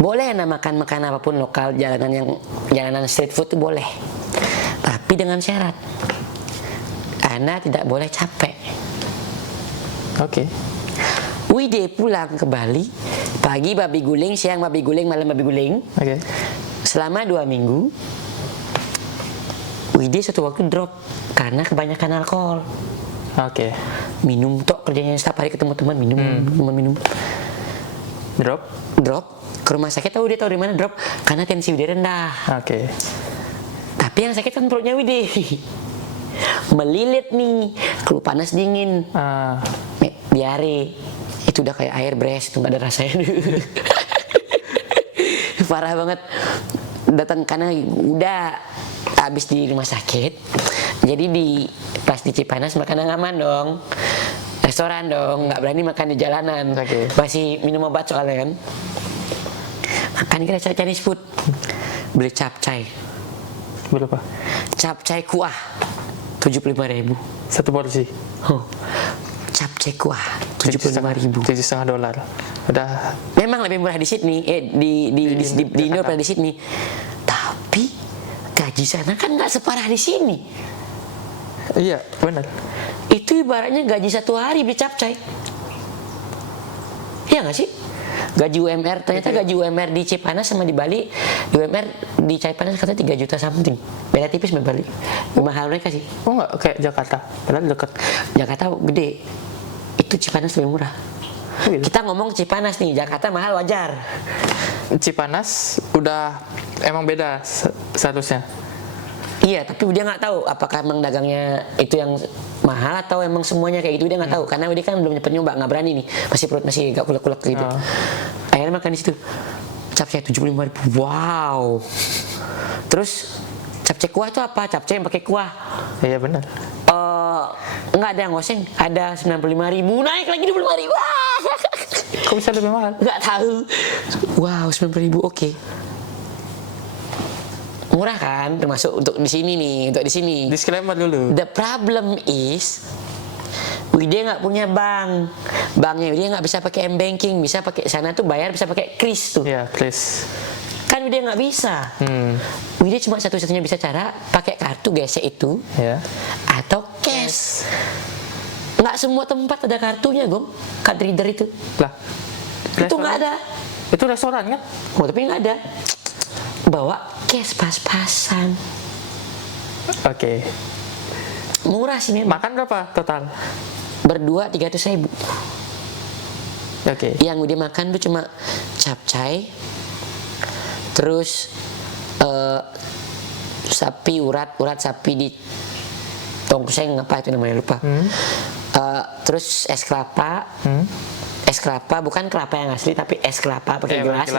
boleh Anda makan apapun lokal, jalanan street food itu boleh, tapi dengan syarat Anda tidak boleh capek. Oke. Widya pulang ke Bali, pagi babi guling, siang babi guling, malam babi guling. Oke. Selama 2 minggu, Widya suatu waktu drop karena kebanyakan alkohol. Oke. Minum tok kerjanya, setiap hari ketemu teman minum. Drop ke rumah sakit. Dia tahu di mana drop karena tensi Widya rendah. Oke. Tapi yang sakit kan perutnya Widya. Melilit nih, keluh panas dingin, diare. Itu udah kayak air beres, itu nggak ada rasanya. Parah banget. Datang karena udah habis di rumah sakit, jadi pas di Cipanas makan yang aman dong, restoran dong, nggak berani makan di jalanan. Masih minum obat soalnya kan. Makan kira Chinese food, beli capcay. Berapa? Capcay kuah 75.000 satu porsi. Capcay kuah 75.000. $7,5. Udah. Memang lebih murah di Sydney, di Indo daripada di Sydney. Tapi gaji sana kan nggak separah di sini. Iya, benar. Itu ibaratnya gaji 1 hari beli capcay. Iya nggak sih? Gaji UMR, ternyata gaji UMR di Cipanas sama di Bali, di UMR di Cipanas katanya 3 juta something. Beda tipis sama Bali. Mahal mereka sih. Oh nggak kayak Jakarta, padahal dekat. Jakarta gede, itu Cipanas lebih murah. Gitu. Kita ngomong Cipanas nih, Jakarta mahal wajar. Cipanas udah emang beda seharusnya. Iya, tapi dia nggak tahu apakah emang dagangnya itu yang mahal atau emang semuanya kayak gitu, dia nggak tahu karena dia kan belum nyempet nyoba, nggak berani nih, perut masih agak kulek-kulek gitu. Akhirnya makan di situ, capcay 75.000. Wow. Terus capcay kuah itu apa? Capcay yang pakai kuah. Iya benar. Nggak ada yang oseng, ada 95.000, naik lagi 25.000. Kok bisa lebih mahal? Nggak tahu. Wow, 90.000, oke. murah kan, termasuk untuk di sini nih, untuk di sini. Disclaimer dulu. The problem is Widya nggak punya bank, banknya Widya nggak bisa pakai m-banking, bisa pakai sana tuh bayar bisa pakai kris tuh. Ya, please. Kan Widya nggak bisa. Widya cuma satu-satunya bisa cara pakai kartu gesek itu, Ya. atau cash. Nggak semua tempat ada kartunya, Gong. Card reader itu. Lah. Itu nggak ada. Itu restoran kan? Oh, tapi nggak ada. Bawa cash pas-pasan. Oke. Murah sih memang. Makan berapa total? Berdua 300.000. Oke. Yang dia makan tuh cuma capcay, terus sapi urat sapi di tongseng apa itu namanya lupa. Terus es kelapa. Es kelapa bukan kelapa yang asli tapi es kelapa pakai gelas.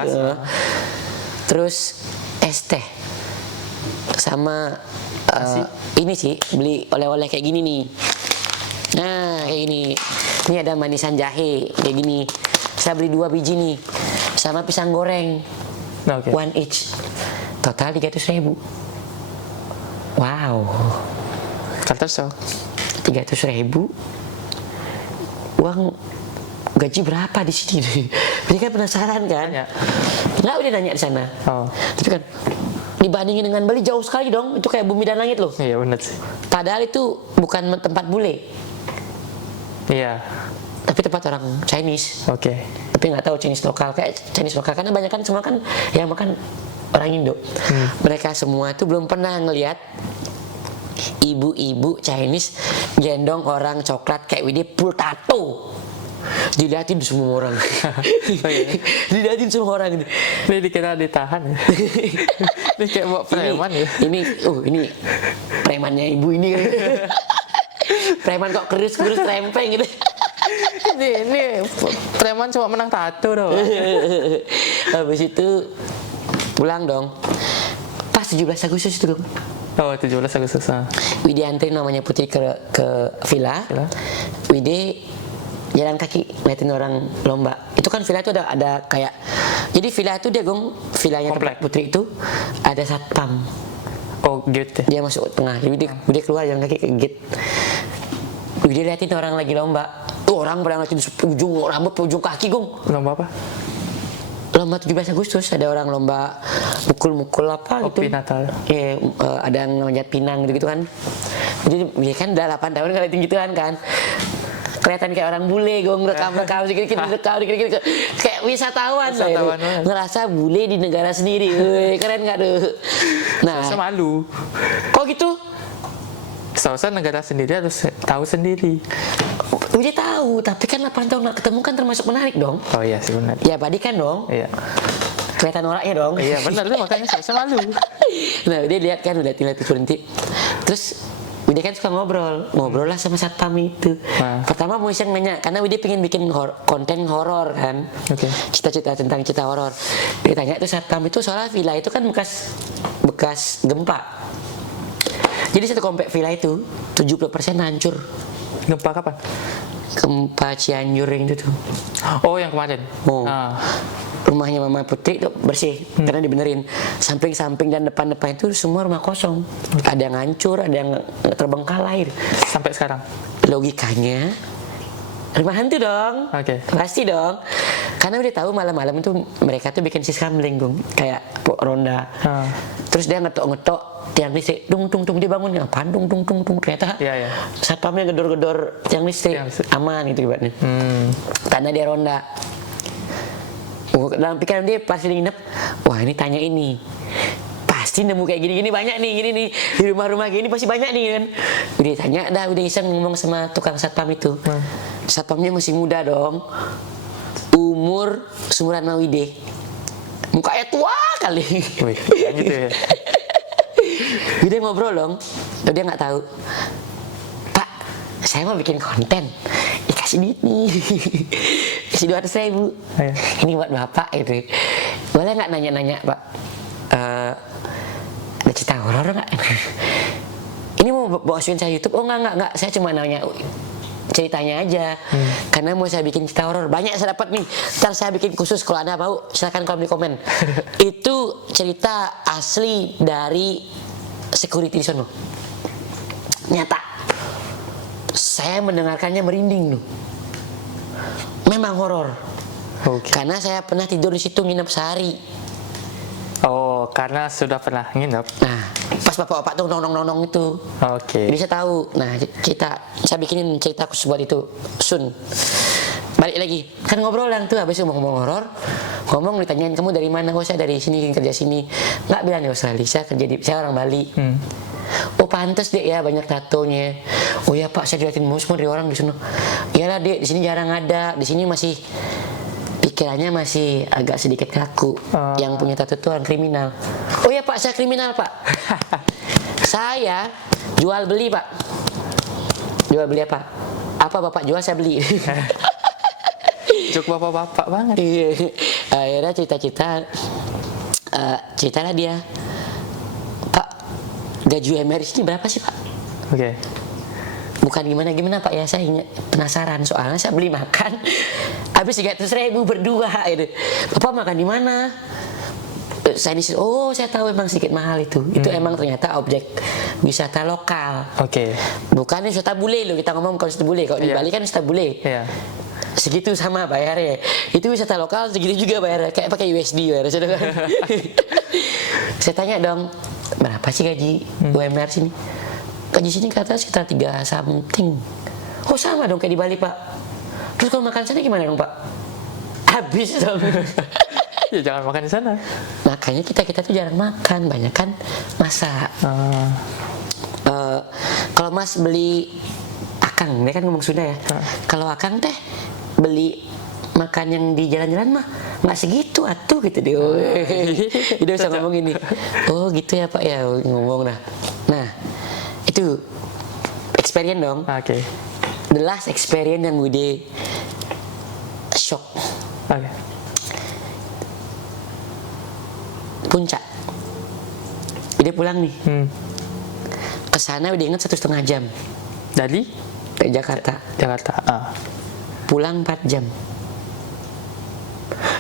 Terus es teh sama ini sih beli oleh-oleh kayak gini nih. Nah kayak gini. Ini ada manisan jahe kayak gini. Saya beli 2 biji nih sama pisang goreng. Oke. One each. Total 300.000. Wow. Culture shock. 300.000. Uang gaji berapa di sini? Ini kan penasaran kan? Ya. Nggak udah nanya di sana. Oh. Tapi kan dibandingin dengan Bali jauh sekali dong. Itu kayak bumi dan langit loh. Iya benar sih. Padahal itu bukan tempat bule, Iya. tapi tempat orang Chinese. Oke. Tapi nggak tahu Chinese lokal kayak Chinese lokal karena banyak kan semua kan yang makan orang Indo. Mereka semua itu belum pernah ngelihat ibu-ibu Chinese gendong orang coklat kayak Widya full tato. Dilihatin semua orang. Dilihatin semua orang ini. Ini dikira ditahan ya. Ini kayak bawa preman ya. Ini premannya ibu ini. Preman kok kerus-kerus rempeng gitu. Ini preman cuma menang tato doang. Habis itu pulang dong. Pas 17 Agustus itu dong. Oh, 17 Agustus. Widya anterin namanya Putri ke villa. Widya jalan kaki ngeliatin orang lomba. Itu kan villa itu ada kayak, jadi villa itu dia Gong, villanya tempat Putri itu ada satpam. Oh, gate. Dia masuk tengah. Jadi dia keluar jalan kaki ke gate. Dia liatin orang lagi lomba. Tuh orang pada ngeliatin ujung rambut ujung kaki Gong. Lomba apa? Lomba 17 Agustus ada orang lomba mukul-mukul apa gitu. Natal. Iya, ada yang manjat pinang gitu kan. Jadi dia kan udah 8 tahun ngeliatin gituan kan. Kelihatan kayak orang bule, Gong, rekam dikit-dikit kayak wisatawan lah itu. Ngerasa bule di negara sendiri. Wih, keren nggak tuh? Nah, Saya malu. kok gitu? Seharusnya negara sendiri harus tahu sendiri. Udah tahu, tapi kan 8 tahun nggak ketemu kan termasuk menarik dong. Oh iya sih benar. Ya badikan dong. Iya. Kelihatan noraknya dong. Iya benar tuh makanya seharusnya malu. Nah dia lihat kan udah berhenti. Terus Widya kan suka ngobrol lah sama satpam itu. Pertama mau iseng nanya, karena Widya pengen bikin konten horor kan. Oke. Cita-cita tentang cerita horor. Dia tanya itu satpam itu soalnya villa itu kan bekas gempa. Jadi satu komplek villa itu 70% hancur. Gempa kapan? Gempa Cianjur yang itu tuh. Oh yang kemarin. Oh. Rumahnya Mama Putri itu bersih karena dibenerin. Samping-samping dan depan-depan itu semua rumah kosong. Ada yang hancur, ada yang terbengkalai. Sampai sekarang. Logikanya rumah hantu dong. Oke. Pasti dong. Karena udah tahu malam-malam itu mereka tuh bikin sistem linggung kayak ronda. Terus dia ngetok-ngetok tiang listrik, dung dia bangun ngapain dung ternyata satpamnya gedor-gedor tiang listrik. Aman gitu ibaratnya. Karena dia ronda. Dalam pikiran dia pas dia nginep, wah ini tanya ini pasti nemu kayak gini banyak nih gini nih di rumah-rumah gini pasti banyak nih kan. Udah tanya udah iseng ngomong sama tukang satpam itu. Satpamnya masih muda dong, umur seumuran Widya, mukanya tua kali. Wih, gitu ya. Widya ngobrol dong, dia nggak tahu. Pak, saya mau bikin konten. Kasih duit nih. Kasih 200.000. Ini buat bapak itu. Boleh nggak nanya-nanya Pak? Ada cerita horor nggak? Ini mau bawa saya YouTube? Oh nggak. Saya cuma nanya ceritanya aja. Karena mau saya bikin cerita horor banyak saya dapat nih. Ntar saya bikin khusus, kalau Anda mau silakan kolom di komen. Itu cerita asli dari security di sono. Nyata. Saya mendengarkannya merinding tuh. Memang horor. Karena saya pernah tidur di situ nginep sehari. Oh, karena sudah pernah nginep. Nah, pas bapak-bapak tuh nong-nong itu. Jadi saya tahu. Nah, saya bikinin cerita khusus buat itu. Sun. Balik lagi. Kan ngobrol yang tuh habis ngomong horor. Ngomong ditanyain kamu dari mana? Oh, saya dari sini, kerja sini. Nggak bilang di Australia, saya orang Bali. Oh, pantes dek ya banyak tatonya. Oh ya Pak, saya dilihatin semua dari orang di sana. Iyalah dek, di sini jarang ada. Di sini masih pikirannya masih agak sedikit kaku. Yang punya tato itu orang kriminal. Oh ya Pak, saya kriminal Pak. Saya jual beli Pak. Jual beli apa? Apa Bapak jual saya beli. Jok bapak-bapak banget. Iya. Akhirnya ceritalah dia. Pak, gaji UMR ini berapa sih Pak? Bukan gimana-gimana Pak ya, saya penasaran soalnya saya beli makan habis 300.000 berdua gitu. Bapak makan di mana? Saya di oh saya tahu emang sedikit mahal itu. Itu emang ternyata objek wisata lokal. Bukan wisata bule loh, kita ngomong bukan wisata bule. Kalau di Bali kan wisata bule. Segitu sama bayarnya. Itu wisata lokal segitu juga bayarnya. Kayak pakai USD bayarnya. Saya tanya dong, berapa sih gaji UMR sini? Gaji sini kata sekitar 3 something. Oh sama dong kayak di Bali Pak. Terus kalau makan sana gimana dong Pak? Habis dong. Ya jangan makan di sana. Makanya kita tuh jarang makan, banyak kan masak. Kalau Mas beli akang, dia kan ngomong Sunda ya. Kalau akang teh beli makan yang di jalan-jalan mah nggak segitu atuh gitu deh. Dia bisa ngomong gini. Oh gitu ya Pak ya, ngomong nah. Nah itu experience dong. The last experience yang Bude shock. Puncak. Dia pulang nih. Kesana udah inget 1,5 jam. Dari? Ke Jakarta. Pulang 4 jam.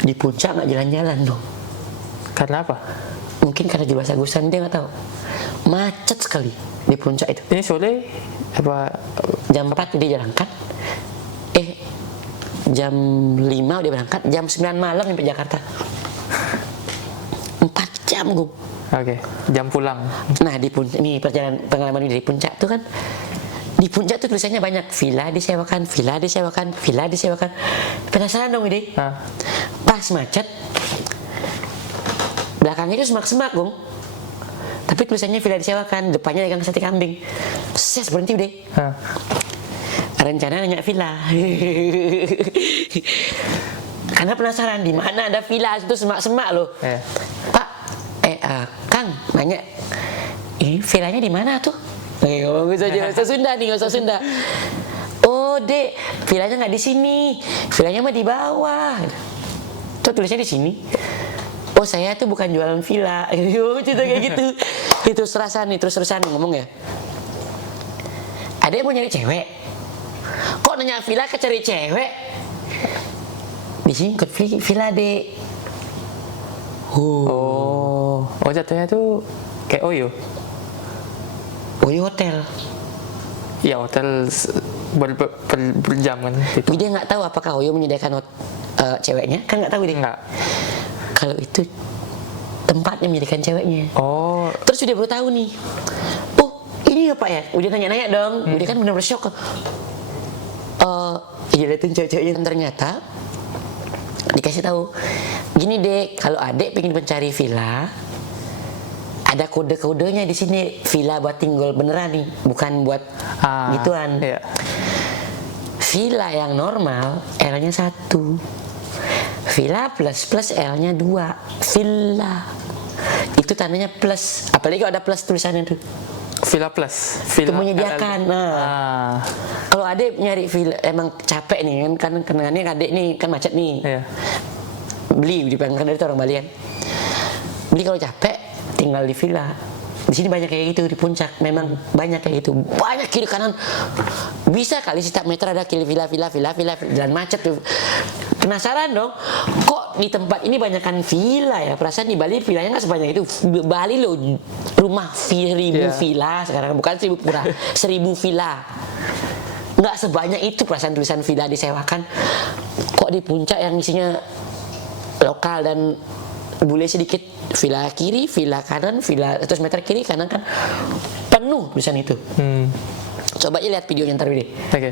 Di puncak nggak jalan-jalan dong. Karena apa? Mungkin karena 17 Agustusan, dia nggak tahu. Macet sekali di puncak itu. Ini sore apa? Jam 4 dia berangkat. Jam 5 udah berangkat. Jam 9 malam sampai Jakarta. 4 jam gue. Jam pulang. Nah di puncak, ini perjalanan pengalaman dari puncak tuh kan. Di puncak tuh tulisannya banyak, villa disewakan, villa disewakan, villa disewakan. Penasaran dong ide. Pas macet, belakangnya itu semak-semak Gong. Tapi tulisannya villa disewakan, depannya dagang sate kambing. Saya berhenti deh. Rencana nanya villa. Karena penasaran di mana ada villa itu semak-semak loh. Pak, Kang nanya, ini villanya di mana tuh? Ngomong saja bahasa Sunda nih, bahasa Sunda. Oh dek, villanya nggak di sini, villanya mah di bawah. Tuh tulisnya di sini. Oh saya tuh bukan jualan villa. Cerita kayak gitu. Itu terus-terusan ngomong ya. Ada yang mau nyari cewek. Kok nanya villa ke cari cewek? Di sini ikut villa dek. Oh jatuhnya tuh kayak Oyo. Oyo hotel. Ya hotel berjam kan. Dia nggak tahu apakah Oyo menyediakan ceweknya, kan nggak tahu dia. Nggak. Kalau itu tempatnya menyediakan ceweknya. Terus udah baru tahu nih. Oh ini ya Pak ya. Udah nanya-nanya dong. Udah kan benar-benar shock. Iya liatin cewek-ceweknya. Ternyata dikasih tahu gini dek, kalau adek pengen mencari villa, ada kode-kodenya di sini. Villa buat tinggal beneran nih, bukan buat gituan. Villa yang normal L-nya 1, villa plus L-nya 2. Villa itu tandanya plus, apalagi kalau ada plus tulisannya tuh. Villa plus, itu menyediakan. Kalau adek nyari villa emang capek nih kan kenangannya adek nih kan macet nih. Beli di Pangkal, dari orang Bali kan. Beli kalau capek tinggal di villa. Di sini banyak kayak gitu di puncak, memang banyak kayak gitu, banyak kiri kanan, bisa kali setiap meter ada kiri villa dan macet tuh. Penasaran dong, kok di tempat ini banyakan villa ya? Perasaan di Bali villanya nggak sebanyak itu. Bali loh rumah 1000 villa sekarang, bukan 1000 pura, 1000 villa. Nggak sebanyak itu perasaan tulisan villa disewakan. Kok di puncak yang isinya lokal dan bule sedikit, villa kiri, villa kanan, villa 100 meter kiri kanan kan penuh tulisan itu. Coba aja lihat videonya ntar deh. Oke.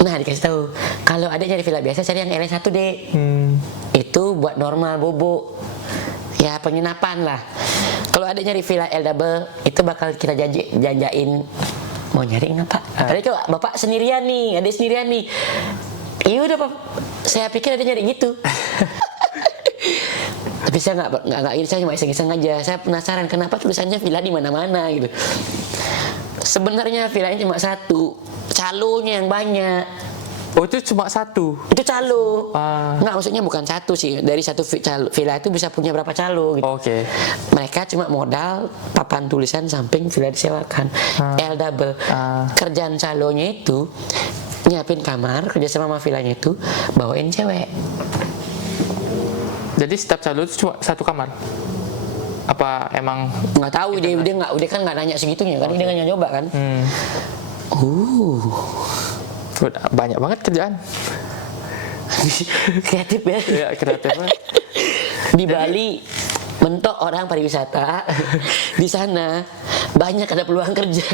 Nah dikasih tahu kalau ada cari villa biasa cari yang LS1 deh. Itu buat normal bobo, ya penginapan lah. Kalau ada nyari villa L double itu bakal kita janjain. Mau nyari ngapa? Tadi kok bapak sendirian nih, ada sendirian nih. Iya udah pak, saya pikir ada nyari gitu. Tapi saya nggak ini, saya cuma iseng-iseng aja. Saya penasaran kenapa tulisannya villa di mana-mana gitu. Sebenarnya villanya cuma satu, calonya yang banyak. Oh itu cuma satu? Itu calo. Nggak, maksudnya bukan satu sih. Dari satu villa itu bisa punya berapa calo gitu. Oke. Mereka cuma modal papan tulisan samping villa disewakan. L double. Kerjaan calonya itu nyiapin kamar, kerjasama sama villanya itu bawain cewek. Jadi setiap calo itu cuma satu kamar? Apa emang? Nggak tahu, dia kan nggak nanya segitunya kan, dia nggak nyoba kan. Banyak banget kerjaan. Kreatif ya. Iya, kreatif banget. Di Bali mentok orang pariwisata. Di sana banyak ada peluang kerja.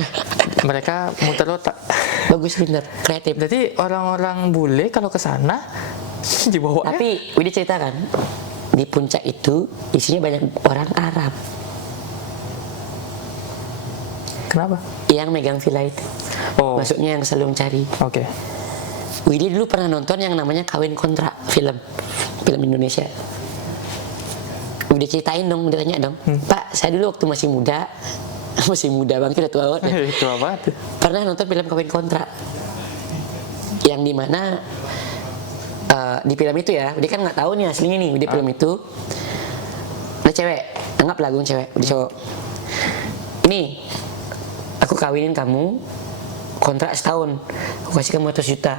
Mereka muter otak. Bagus, bener, kreatif. Jadi orang-orang bule kalau ke sana dibawa. Tapi udah ceritakan di puncak itu isinya banyak orang Arab. Kenapa? Yang megang villa itu. Maksudnya yang selalu mencari. Oke. Widi dulu pernah nonton yang namanya Kawin Kontrak, film Indonesia. Udah ceritain dong, udah tanya dong. Pak, saya dulu waktu masih muda bang, udah tua banget ya. Tua banget. Pernah nonton film Kawin Kontrak, yang dimana di film itu ya, dia kan nggak tahu nih aslinya nih. Di film itu ada cewek, anggap lagu cewek, di cowok. Ini aku kawinin kamu, kontrak setahun, aku kasih kamu 100 juta.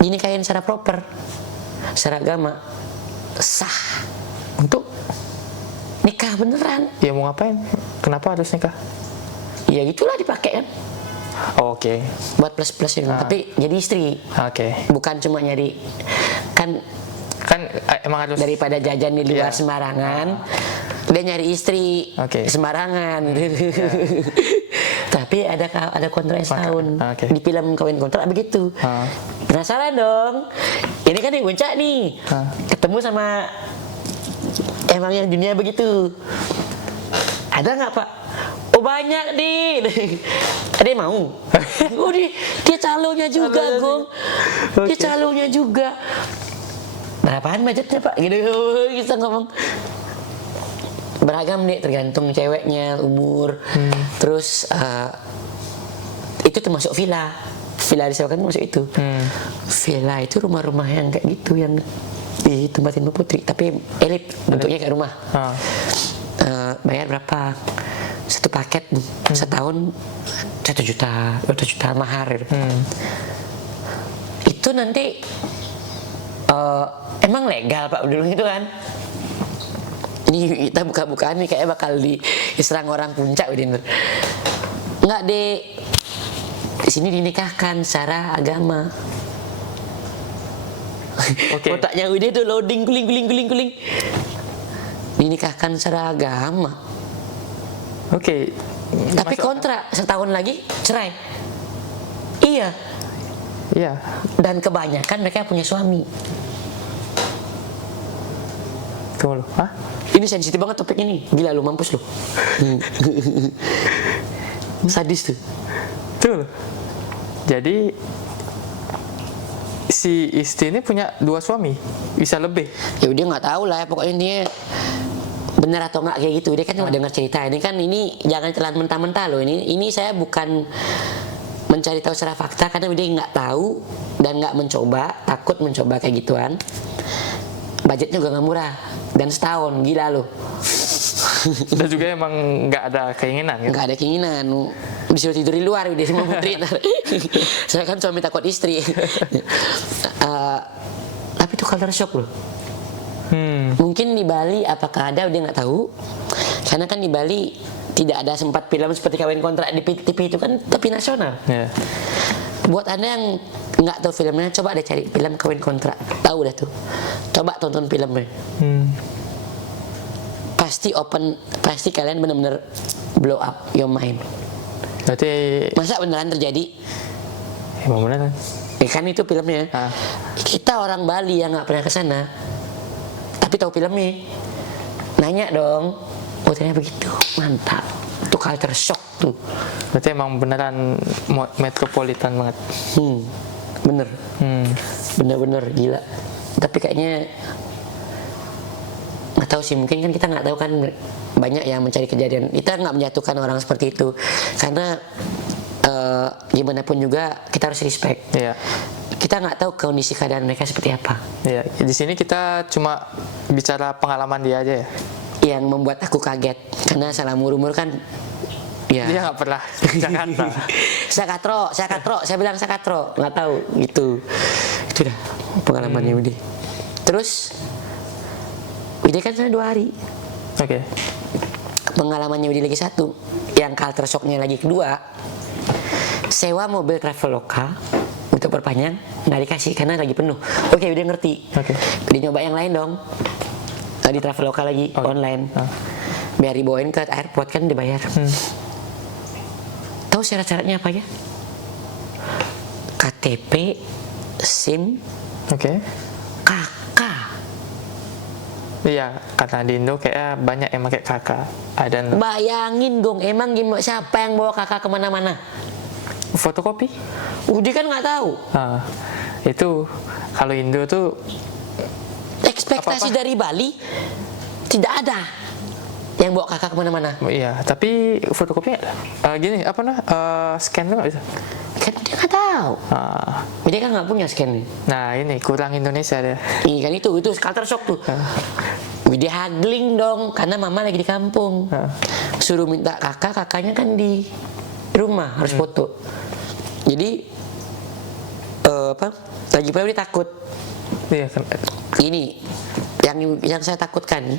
Dinikahin secara proper, secara agama sah, untuk nikah beneran. Ya mau ngapain? Kenapa harus nikah? Ya gitulah dipakai kan. Oke. Buat plus-plus itu. Tapi jadi istri. Oke. Bukan cuma nyari, kan emang harus daripada jajan di luar sembarangan, dia nyari istri sembarangan. Tapi ada kontrak setahun. Di film Kawin Kontrak begitu. Penasaran dong. Ini kan di puncak nih. Ketemu sama emang yang dunia begitu. Ada nggak pak? Oh banyak nih. Ada yang mau? Oh dia calonya juga, Gong. Dia calonya juga. Berapaan budgetnya pak? Gitu kita ngomong. Beragam nih, tergantung ceweknya, umur. Terus itu termasuk villa. Villa disewakan termasuk itu. Villa itu rumah-rumah yang kayak gitu, yang ditempatin putri, tapi elit, bentuknya kayak rumah. Bayar berapa? Satu paket setahun 1 juta, 2 juta mahar. Itu nanti emang legal pak dulu gitu kan? Ini kita buka-bukaan nih kayaknya bakal diserang orang puncak udah. Nggak di sini dinikahkan secara agama. Otaknya udah tuh loading guling. Dinikahkan secara agama. Tapi kontrak setahun lagi cerai. Iya. Dan kebanyakan mereka punya suami. Tunggu loh. Ini sensitif banget topik ini. Gila lu, mampus lu. Sadis tuh. Tunggu loh. Jadi si istri ini punya 2 suami, bisa lebih. Ya udah nggak tahu lah ya, pokoknya dia benar atau nggak kayak gitu. Dia kan cuma dengar cerita. Ini jangan telan mentah-mentah loh. Ini saya bukan mencari tahu secara fakta, karena dia nggak tahu dan nggak mencoba, takut mencoba kayak gituan. Budgetnya juga nggak murah dan setahun, gila loh. Dan juga emang nggak ada keinginan kan? Nggak ada keinginan, disuruh tidur di luar udah semua putri. Saya kan suami takut istri. Tapi itu culture shock loh. Mungkin di Bali apakah ada dia nggak tahu, karena kan di Bali tidak ada sempat film seperti Kawin Kontrak di TV itu kan TV nasional. Yeah. Buat anda yang nggak tahu filmnya, coba deh cari film Kawin Kontrak, tahu dah tuh, coba tonton filmnya. Pasti kalian benar-benar blow up your mind. Berarti Masa beneran terjadi? emang beneran. Kan itu filmnya. Kita orang Bali yang nggak pernah ke sana, tapi tahu filmnya, nanya dong. Oh ternyata begitu, mantap. Itu culture shock tuh. Berarti emang beneran metropolitan banget. Bener. Bener-bener gila. Tapi kayaknya nggak tahu sih, mungkin kan kita nggak tahu kan, banyak yang mencari kejadian. Kita nggak menjatuhkan orang seperti itu, karena gimana pun juga kita harus respect. Iya. Kita nggak tahu kondisi keadaan mereka seperti apa. Iya. Di sini kita cuma bicara pengalaman dia aja ya. Yang membuat aku kaget, karena salah umur kan. Ya. Dia nggak pernah ke Jakarta. Sakatro, saya bilang Sakatro, nggak tahu gitu. Itu dah pengalamannya Widi. Terus Widi kan sana 2 hari. Oke. Pengalamannya Widi lagi 1, yang culture shocknya lagi kedua. Sewa mobil Traveloka untuk perpanjang nggak dikasih karena lagi penuh. Oke, Widi ngerti. Widi nyoba yang lain dong. Di Traveloka lagi online. Biar dibawain ke airport kan dibayar. Tahu syarat-syaratnya apa ya? KTP, SIM, KK. Iya, karena di Indo kayaknya banyak yang pakai KK. Bayangin dong, emang gimana, siapa yang bawa KK kemana-mana? Fotokopi? Udah kan nggak tahu. Itu kalau Indo tuh ekspektasi dari Bali tidak ada yang bawa kakak kemana-mana. Iya, tapi fotokopinya gini scan tuh nggak bisa. Kan dia nggak tahu. Dia kan nggak punya scan. Nah ini kurang Indonesia deh. Iya kan itu culture shock tuh. Dia haggling dong karena mama lagi di kampung. Suruh minta kakaknya kan di rumah harus foto. Jadi lagi pula dia takut. Iya kan. Ini yang saya takutkan,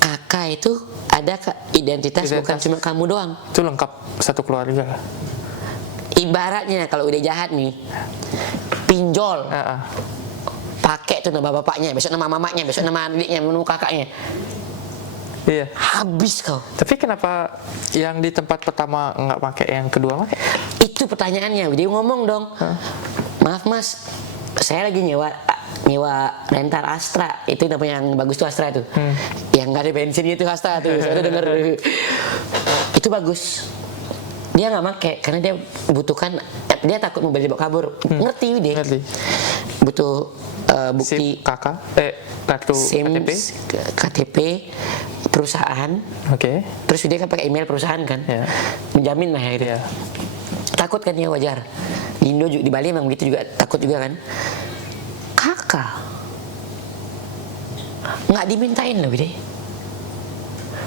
kakak itu ada identitas bukan cuma kamu doang. Itu lengkap satu keluarga. Ibaratnya kalau udah jahat nih, pinjol, pakai tuh nama bapaknya, besok nama mamanya, besok nama adiknya, menu kakaknya. Iya. Habis kau. Tapi kenapa yang di tempat pertama nggak pakai, yang kedua pakai? Itu pertanyaannya. Dia ngomong dong, maaf mas, saya lagi nyewa rental Astra, itu namanya yang bagus tuh Astra tuh, yang nggak ada bensinnya itu Astra tuh, saya udah denger. Itu bagus. Dia nggak pakai karena dia butuhkan, dia takut mobil dibawa kabur. Ngerti dia. Butuh bukti kartu SIM, KTP perusahaan. Terus dia kan pakai email perusahaan kan, menjamin lah ya itu. Takut kan, ya wajar. Di Indo di Bali memang begitu juga, takut juga kan. Kakak nggak dimintain loh deh.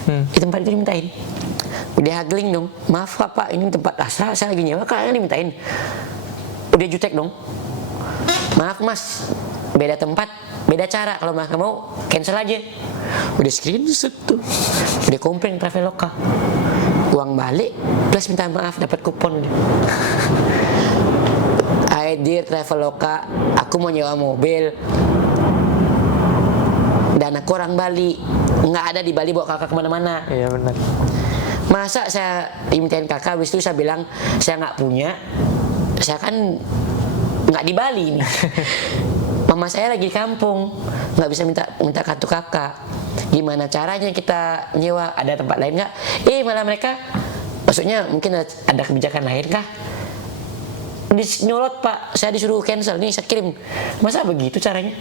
Di tempat itu dimintain. Udah haggling dong, maaf pak, ini tempat Astra, saya lagi nyewa, kalian dimintain. Udah jutek dong, maaf mas, beda tempat, beda cara, kalau mas nggak mau cancel aja. Udah screenshot tuh, udah komplain Traveloka, uang balik plus minta maaf, dapat kupon. Dear Traveloka, aku mau nyewa mobil dan aku orang Bali, nggak ada di Bali bawa kakak kemana-mana. Iya benar. Masa saya dimintain kakak, habis itu saya bilang saya nggak punya, saya kan nggak di Bali nih. Mama saya lagi di kampung, nggak bisa minta kartu kakak. Gimana caranya kita nyewa? Ada tempat lain nggak? Malah mereka, maksudnya mungkin ada kebijakan lain kah? Nyolot pak, saya disuruh cancel nih, saya kirim. Masa begitu caranya?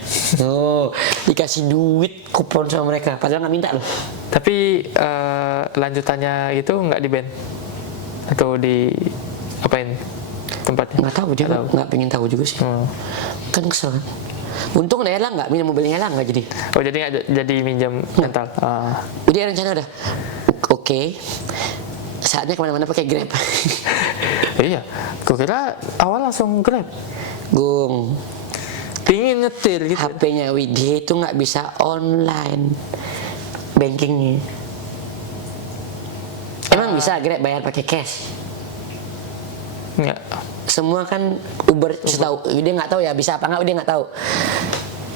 Dikasih duit kupon sama mereka, padahal nggak minta loh. Tapi lanjutannya itu nggak di ban atau di apain tempatnya? Nggak tahu, dia nggak pengen tahu juga sih. Kan kesel kan. Untung ada Elang nggak, minum mobilnya Elang nggak jadi. Oh jadi nggak jadi minjam rental. Udah rencana udah. Oke. Saatnya kemana-mana pakai Grab. Iya, gue kira awal langsung Grab. Gung, Pingin nyetir gitu. HP-nya Widya itu nggak bisa online bankingnya. Emang bisa Grab bayar pakai cash? Nggak. Semua kan Uber, setahu dia nggak tahu ya bisa apa nggak, dia nggak tahu.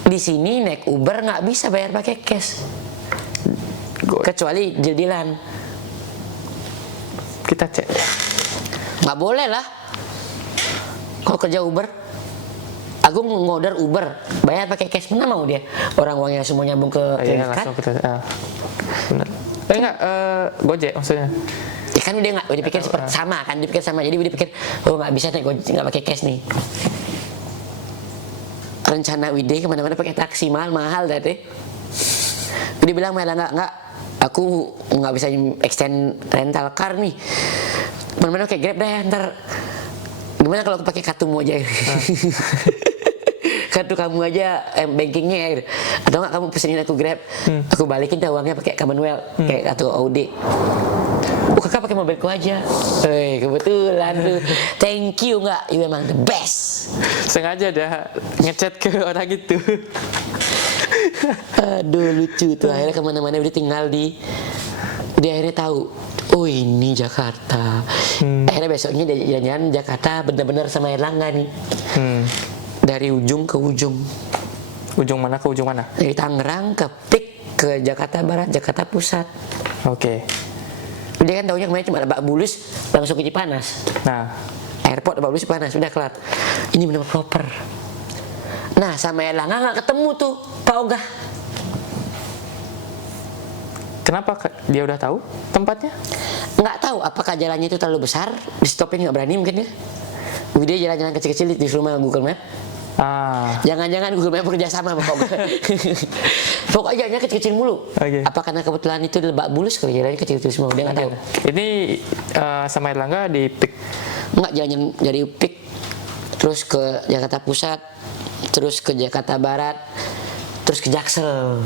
Di sini naik Uber nggak bisa bayar pakai cash, kecuali deal-dealan. Kita cek. Nggak boleh lah. Kalau kerja Uber, Agung ngorder Uber, bayar pakai cash, mana mau dia? Orang uangnya semua nyambung ke Iya, kredit card. langsung kita. Bener. Enggak, Gojek maksudnya. Ya kan dia nggak, dia pikir seperti sama kan, dia pikir sama, jadi dia pikir oh nggak bisa naik Gojek nggak pakai cash nih. Rencana Widya kemana-mana pakai taksi, mahal dah deh. Dia bilang malah nggak, aku nggak bisa extend rental car nih. Mana-mana kayak Grab dah ya, ntar gimana kalau aku pakai kartumu aja? Kartu kamu aja bankingnya ya, atau nggak kamu pesenin aku Grab, aku balikin dah uangnya pakai Commonwealth, kayak kartu OD. Kakak pakai mobilku aja. Kebetulan tuh. Thank you nggak, you emang the best. Sengaja dah ngechat ke orang itu. Aduh lucu tuh, akhirnya kemana-mana udah tinggal dia akhirnya tahu, oh ini Jakarta. Akhirnya besoknya dia jalan-jalan Jakarta bener-bener sama Erlangga nih. Dari ujung ke ujung. Ujung mana ke ujung mana? Dari Tangerang ke Pik ke Jakarta Barat, Jakarta Pusat. Oke. Dia kan tahunya kemarin cuma Lebak Bulus langsung ke Cipanas. Nah, Airport Lebak Bulus Cipanas udah kelar. Ini benar proper. Nah sama Erlangga nggak ketemu tuh Pak Ogah. kenapa dia udah tahu tempatnya? Nggak tahu apakah jalannya itu terlalu besar, di stopin nggak berani mungkin ya. Dia jalan-jalan kecil-kecil di rumah Google Map. Jangan-jangan Google Map bekerja sama sama Ogah. Pokoknya jalannya kecil-kecil mulu. Okay. Apa karena kebetulan itu Lebak Bulus kali jalannya kecil-kecil semua, dia nggak tahu. Ini sama Erlangga di Pik. Nggak, jalan dari Pik terus ke Jakarta Pusat, terus ke Jakarta Barat, terus ke Jaksel.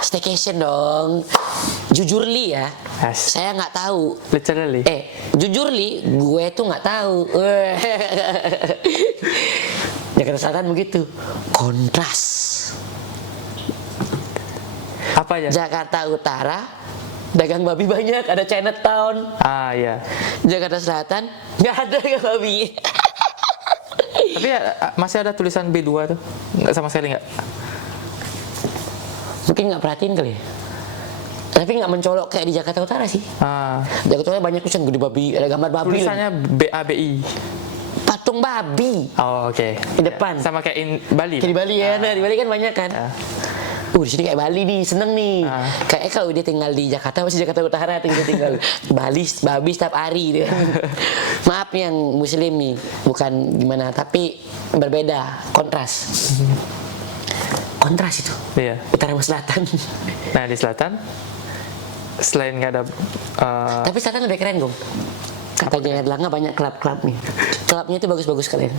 Staycation dong. Jujur Li ya, saya nggak tahu. Literally. Jujur Li, gue tuh nggak tahu. Jakarta Selatan begitu, kontras. Apa ya? Jakarta Utara, dagang babi banyak, ada Chinatown. Iya. Jakarta Selatan nggak ada dagang babi. Tapi ya, masih ada tulisan B2 tuh? Nggak, sama sekali nggak? Mungkin nggak perhatiin kali ya. Tapi nggak mencolok kayak di Jakarta Utara sih. Jakarta Utara banyak tulisan gede babi, ada gambar babi. Tulisannya BABI. Patung babi. Oh, oke. Di depan. Sama kayak Bali. Kayak di Bali ya. Nah, di Bali kan banyak kan. Di sini kayak Bali nih, seneng nih. Kayak kalau dia tinggal di Jakarta, masih Jakarta Utara tinggal Bali, babi setiap hari dia. Maaf yang Muslim nih, bukan gimana, tapi berbeda, kontras. Kontras itu. Iya. Utara sama selatan. Nah di selatan, selain nggak ada. Tapi selatan lebih keren, Gong. Katanya Erlangga banyak klub-klub nih. Klubnya itu bagus-bagus kalian.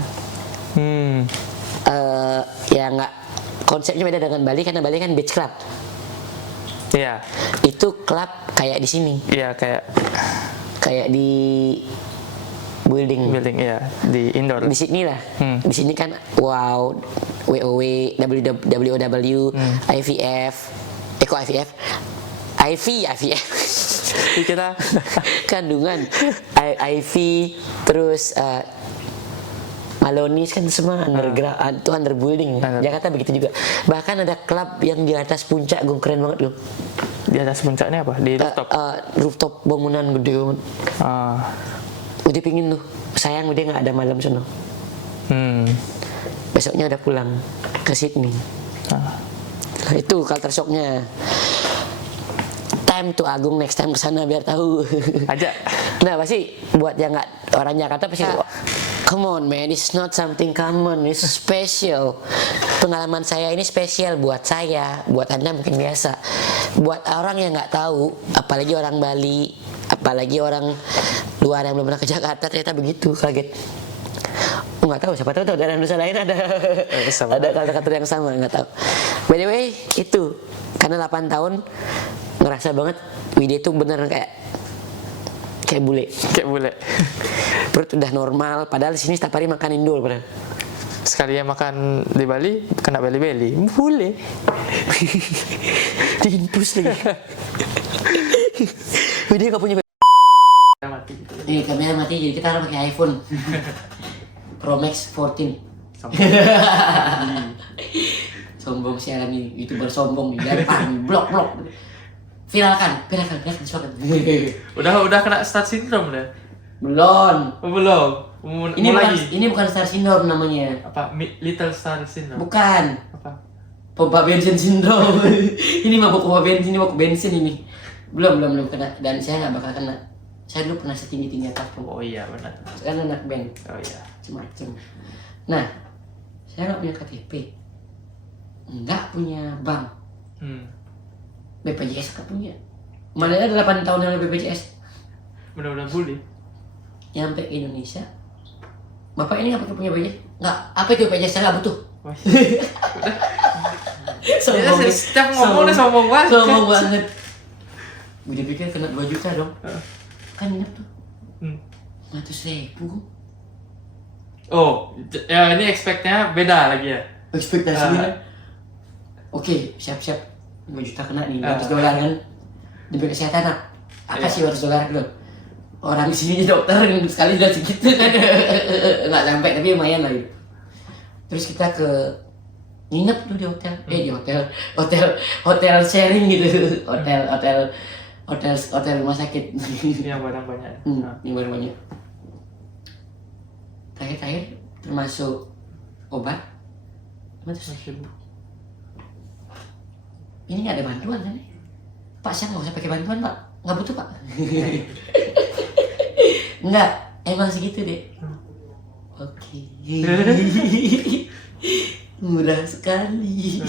Ya nggak, konsepnya beda dengan Bali karena Bali kan beach club. Iya. Itu klub kayak di sini. Iya kayak di building ya di indoor. di Sydney lah. Di sini kan wow, WOW, WOW, IVF, IVF, kita kandungan, IV, terus Malonis kan semua underground, itu under building. Jakarta begitu juga. Bahkan ada klub yang di atas puncak, gue keren banget loh. Di atas puncaknya apa? Di rooftop? Rooftop bangunan gede banget. Udah pingin tuh, sayang udah nggak ada malam sono. Besoknya udah pulang ke Sydney. Nah, itu culture shocknya. Time to Agung next time kesana biar tahu. Aja. Nah pasti buat yang nggak orang Jakarta pasti. Come on man, it's not something common, it's special. Pengalaman saya ini spesial buat saya, buat Anda mungkin biasa. Buat orang yang nggak tahu, apalagi orang Bali, apalagi orang luar yang belum pernah ke Jakarta, ternyata begitu, kaget. Aku nggak tahu, siapa tahu ada Nusa lain ada sama. ada kata-kata yang sama, nggak tahu. By the way, itu karena 8 tahun ngerasa banget Widya itu beneran kayak bule. Kayak bule. Perut udah normal, padahal di sini setiap hari makan Indo padahal. Sekali yang makan di Bali kena beli-beli. Bule. Diinpus lagi. Widya nggak punya. Mati. Kamera mati, jadi kita harus pakai iPhone Pro Max 14. Sombong siaran ini, YouTuber sombong nih, gampang, blok. Viralkan, silakan. Udah kena start syndrome dah. Belum. Oh, belum. Ini bukan star syndrome namanya. Apa little star syndrome? Bukan. Apa? Pompa bensin syndrome. Ini mabuk pompa bensin, ini mabuk bensin ini. Belum kena, dan saya nggak bakal kena. Saya dulu pernah setinggi apapun. Oh iya benar. Sekarang anak band. Oh iya. Macam. Nah, saya nggak punya KTP, nggak punya bank, BPJS nggak punya. Mana ada 8 tahun yang BPJS. Benar-benar bully. Nyampe ke Indonesia, bapak ini nggak punya BPJS. Nggak, apa itu BPJS? Saya nggak butuh. Wah. Sombong. Setiap ngomong udah sombong banget. Sombong banget. Gue pikir kena 2 juta dong. Kan ingat tuh. 100.000. Oh, ya ini expect-nya beda lagi ya. Ekspektasinya. Oke, siap-siap. 2 juta kena nih, $200 kan. Demi kesehatan, apa sih $200 dulu? Orang di sini dokter sekali udah segitu kan. Nggak sampai, tapi lumayan lah gitu. Terus kita nginep tuh di hotel. Hotel sharing gitu. Hotel rumah sakit. Yang barang banyak. Yang barang banyak. Terakhir termasuk obat. Ini nggak ada bantuan kan? Pak, saya nggak usah pakai bantuan pak, nggak butuh pak. Nggak, emang segitu deh. Oke. Murah sekali.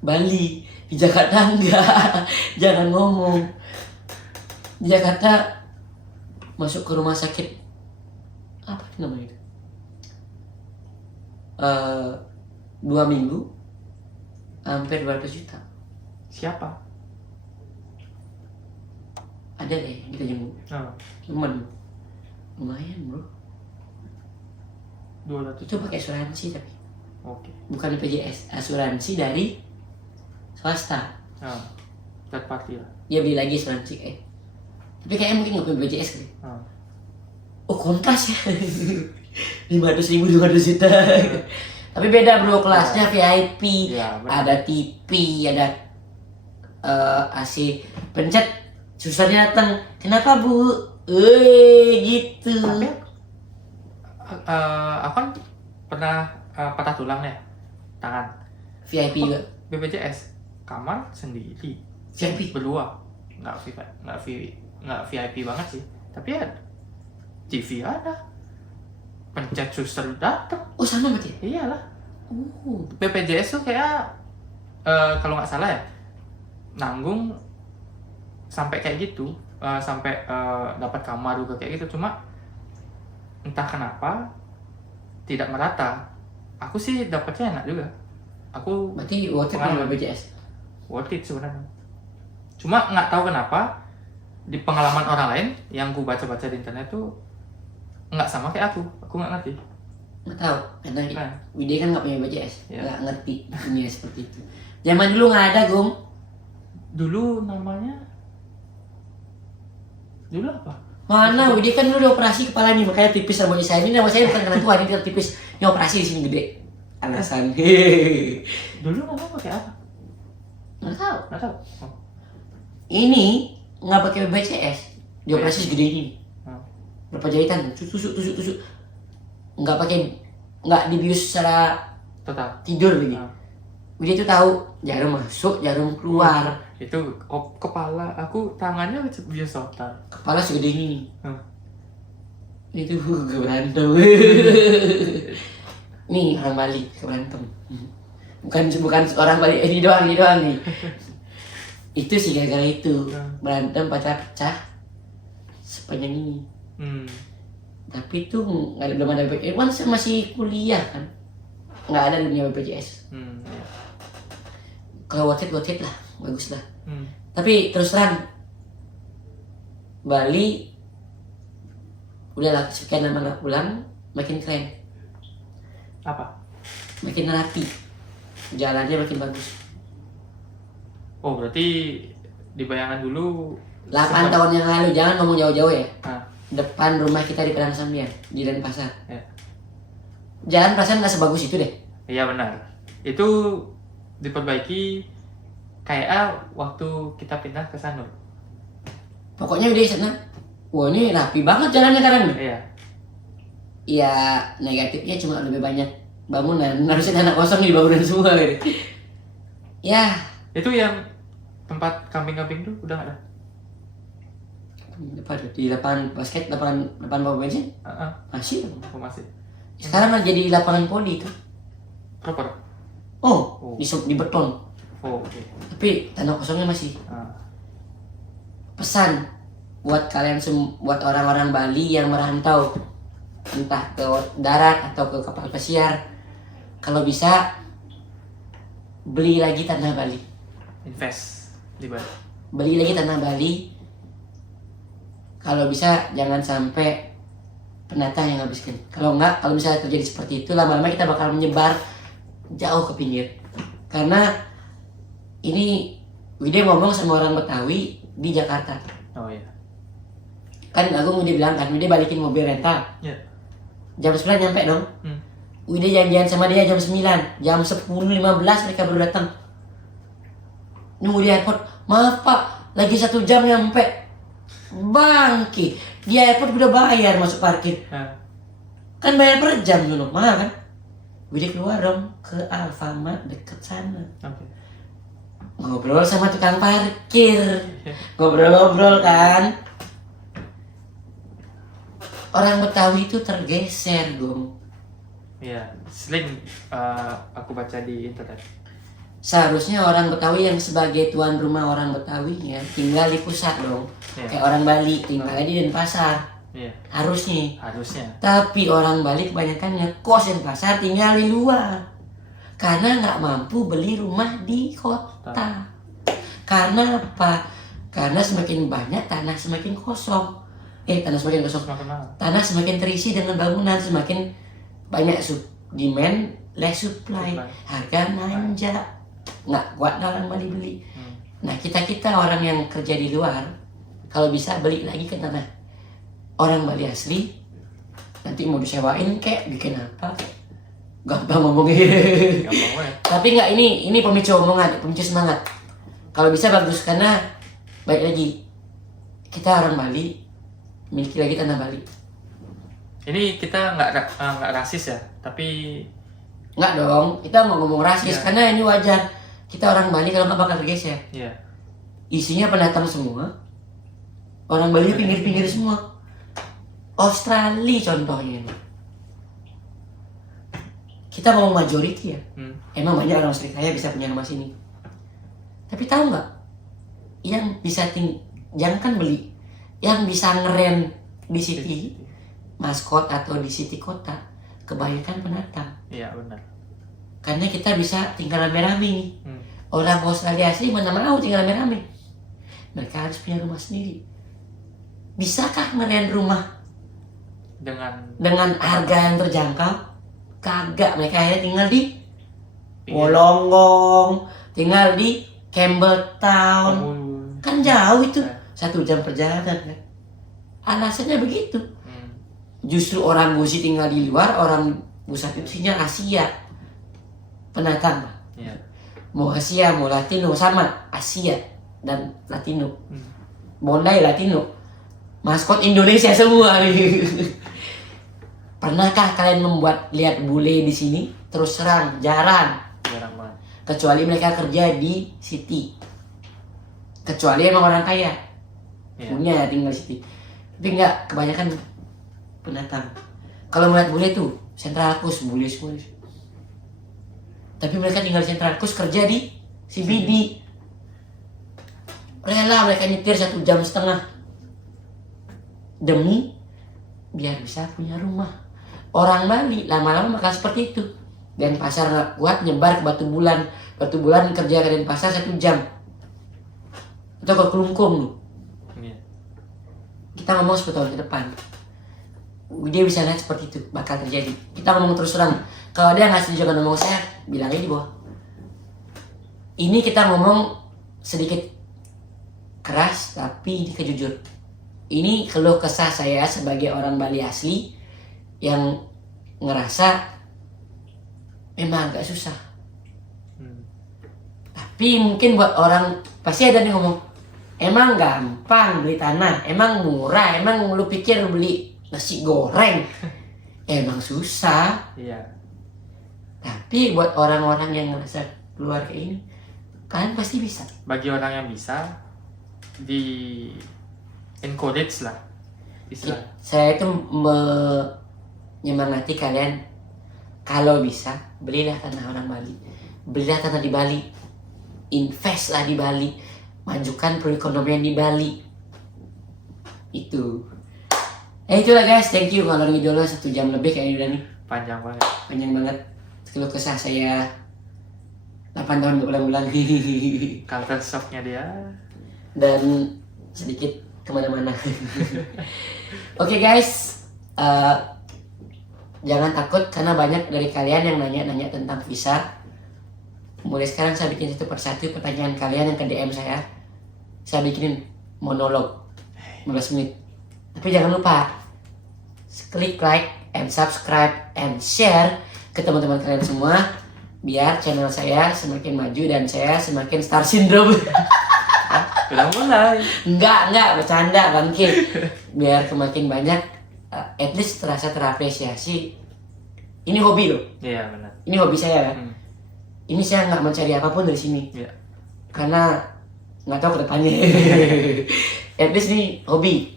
Bali, di Jakarta enggak. Jangan ngomong. Di Jakarta masuk ke rumah sakit apa namanya itu? 2 minggu hampir 200 juta. Siapa? Ada deh kita jenguk. Cuman lumayan bro. 200 Itu pakai asuransi tapi. Oke. Bukan BPJS, asuransi dari swasta. Third party lah. Dia beli lagi asuransi tapi kayaknya mungkin nggak punya BPJS kali. Oh kontras ya. 500.000 200 juta. Tapi beda bro, kelasnya VIP, Ya, ada TV, ada AC. Pencet, susternya datang. Kenapa bu? Gitu. Tapi aku kan pernah patah tulang ya, tangan. VIP juga. BPJS kamar sendiri. VIP. Berdua. Nggak VIP banget sih. Tapi ya TV ada. Pencet suster datang. Oh sama berarti? Iyalah. BPJS tuh kayak kalau nggak salah ya nanggung sampai kayak gitu, sampai dapat kamar juga kayak gitu. Cuma entah kenapa tidak merata. Aku sih dapatnya enak juga. Aku berarti worth it dengan BPJS? Worth it sebenarnya. Cuma nggak tahu kenapa di pengalaman orang lain yang ku baca-baca di internet tuh nggak sama kayak aku nggak ngerti. Nggak tahu, karena Widya kan nggak punya BPJS, nggak ngerti dunia seperti itu. Zaman dulu nggak ada, Gum. Dulu namanya apa? Mana Widya kan dulu dioperasi kepala nih, makanya tipis rambutnya saya. Ini nama saya bukan karena tua, ini tipis. Ini operasi di sini gede. Alasan. Dulu nama pakai apa? Nggak tahu. Oh. Ini nggak pakai BPJS, dioperasi segede ini. Berapa jahitan? Tusuk. Nggak dibius secara Total tidur lagi. Widya itu tahu jarum masuk, jarum keluar. Itu kepala aku, tangannya biasa total. Kepala segede ini. Itu gue berantem. Nih orang Bali berantem. Bukan orang Bali, ini doang nih. Itu sih gara-gara itu berantem, pacar pecah sepanjang ini. Tapi itu belum ada BPJS. Kan saya masih kuliah kan, nggak ada dunia BPJS. Iya. Kalau worth it lah, bagus lah. Hmm. Tapi terus terang, Bali udahlah sekian lama nggak pulang, makin keren, Apa? makin rapi, jalannya makin bagus. Oh, berarti di bayangan dulu 8 tahun yang lalu, jangan ngomong jauh-jauh ya. Ah, Depan rumah kita di Padang Sambian, di Denpasar. ya. Jalan perasaan nggak sebagus itu deh. Iya benar. Itu diperbaiki kayak waktu kita pindah ke Sanur. Pokoknya udah sana, wah ini rapi banget jalannya sekarang nih. Iya. Iya, negatifnya cuma lebih banyak bangunan. Harusnya tanah kosong di bangunan semua gitu. Ya, Itu yang tempat camping-camping tuh udah nggak ada? apa tuh? Di lapangan basket, lapangan bawah bensin Ah, masih. masih. Sekarang lagi jadi lapangan poli itu. Proper. Oh, Oh. di beton. Oh, oke. Tapi tanah kosongnya masih. Ah, Pesan buat kalian buat orang-orang Bali yang merantau, entah ke darat atau ke kapal pesiar, kalau bisa beli lagi tanah Bali. invest di Bali. Beli lagi tanah Bali. Kalau bisa jangan sampai pendatang yang habiskan. Kalau enggak, kalau misalnya terjadi seperti itu, lama-lama kita bakal menyebar jauh ke pinggir. Karena ini Wide ngomong sama orang Betawi di Jakarta. Oh iya. Kan Agung udah bilang kan, Wide balikin mobil rental. Iya. Jam 9 nyampe dong. Hmm. Wide janjian sama dia jam 9. Jam 10.15 mereka baru datang. Nunggu di airport. Maaf pak, lagi 1 jam nyampe. Bangki, di airport udah bayar masuk parkir. Ah, Kan bayar per jam dulu, mahal kan? Wide keluar dong ke Alfamart deket sana. oke. Ngobrol sama tukang parkir. Ngobrol-ngobrol kan. Orang Betawi itu tergeser dong. Iya, sering aku baca di internet. Seharusnya orang Betawi yang sebagai tuan rumah orang Betawinya tinggal di pusat dong. Iya. Kayak orang Bali tinggal di Denpasar. Iya, Harusnya. harusnya. Tapi orang Bali kebanyakan ngekos Denpasar, tinggal di luar. Karena nggak mampu beli rumah di kota. Karena apa? Karena semakin banyak tanah semakin kosong. Tanah semakin kosong. Semakin mahal. Tanah semakin terisi dengan bangunan, semakin banyak demand, less supply. Supply. Harga nanjak. Nggak kuat orang Bali beli. Hmm. Nah kita orang yang kerja di luar, kalau bisa beli lagi ke tanah orang Bali asli. Nanti mau disewain kek, bikin apa? Gampang ngomongnya. Gampang banget. Tapi nggak, ini pemicu omongan, pemicu semangat. Kalau bisa bagus, karena baik lagi kita orang Bali miliki lagi tanah Bali. Ini kita nggak rasis ya, tapi Nggak dong, kita mau ngomong rasis Iya. karena ini wajar. Kita orang Bali kalau nggak bakal tergeser. ya Isinya pendatang semua. Orang Bali pinggir-pinggir semua. Australia contohnya ini. Kita mau majority ya. Emang banyak orang Australia kaya bisa punya rumah sini. Tapi tahu nggak? Yang bisa jangan kan beli, yang bisa ngeren di city, maskot atau di city kota, kebanyakan pendatang. Iya benar. Karena kita bisa tinggal rame-rame nih. Hmm. Orang Australia asli mana mau tinggal rame-rame. Mereka harus punya rumah sendiri. Bisakah ngeren rumah dengan harga yang terjangkau? Kagak, mereka akhirnya tinggal di Wolonggong, tinggal di Campbelltown. Kan jauh itu, 1 jam perjalanan kan. Alasannya begitu. Justru orang Busi tinggal di luar, orang Pusat itu isinya Asia. Pendatang. Iya. Mau Asia, mau Latino, sama Asia dan Latino. Bondai Latino. Maskot Indonesia semua nih. Pernahkah kalian lihat bule di sini? Terus terang, jarang. Jarang banget. Kecuali mereka kerja di city. Kecuali emang orang kaya. Iya. Punya tinggal di city. Tapi enggak, kebanyakan pendatang. Kalau melihat bule tuh, Central Coast, bule semua. Tapi mereka tinggal di Central Coast, kerja di CBD. Rela mereka nyetir 1,5 jam demi biar bisa punya rumah. Orang Bali lama-lama bakal seperti itu. Denpasar nggak kuat nyebar ke Batu Bulan. Batu Bulan kerja ke Denpasar 1 jam. Atau ke Kelungkung lu. Iya. Kita ngomong 10 tahun ke depan. Dia bisa lihat seperti itu bakal terjadi. Kita ngomong terus terang. Kalau dia nggak setuju dengan ngomong saya, bilang aja di bawah. Ini kita ngomong sedikit keras tapi ini kejujur. Ini keluh kesah saya sebagai orang Bali asli yang ngerasa memang agak susah. Tapi mungkin buat orang pasti ada nih ngomong, emang gampang beli tanah, emang murah, emang lu pikir beli nasi goreng, emang susah. Iya. Tapi buat orang-orang yang ngerasa keluar kayak ini, kalian pasti bisa. Bagi orang yang bisa, di encourage lah istilah. Saya itu menyemangati kalian, kalau bisa belilah tanah orang Bali, belilah tanah di Bali, investlah di Bali, majukan perekonomian di Bali. Itu. Itulah guys, thank you. Kalau ini dulu 1 jam lebih kayaknya udah nih. Panjang banget. Panjang banget. Keluh kesah saya 8 tahun berulang-ulang. Culture shocknya dia. Dan sedikit kemana-mana. Oke guys, jangan takut karena banyak dari kalian yang nanya-nanya tentang visa. Mulai sekarang saya bikin satu persatu pertanyaan kalian yang ke DM saya. Saya bikinin monolog 15 menit. Tapi jangan lupa klik like and subscribe and share ke teman-teman kalian semua biar channel saya semakin maju dan saya semakin star syndrome. Udah mulai. Enggak, bercanda bangkit. Biar semakin banyak, at least terasa terapresiasi. Ini hobi loh. Iya benar. Ini hobi saya kan. Ini saya nggak mencari apapun dari sini. Iya. Karena nggak tahu kedepannya. At least ini hobi.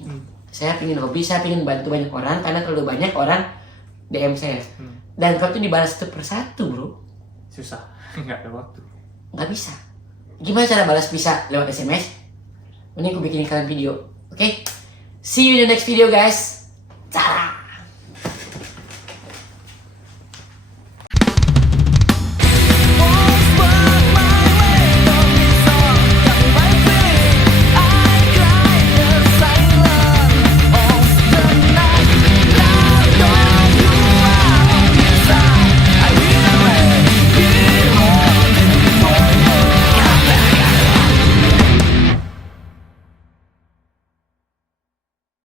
Saya pingin hobi, saya pingin bantu banyak orang karena terlalu banyak orang DM saya. Dan kalau itu dibalas 1 persatu bro, Susah. Nggak ada waktu. nggak bisa. Gimana cara balas bisa lewat SMS? Ini aku bikinin kalian video, oke? See you in the next video guys. Cara.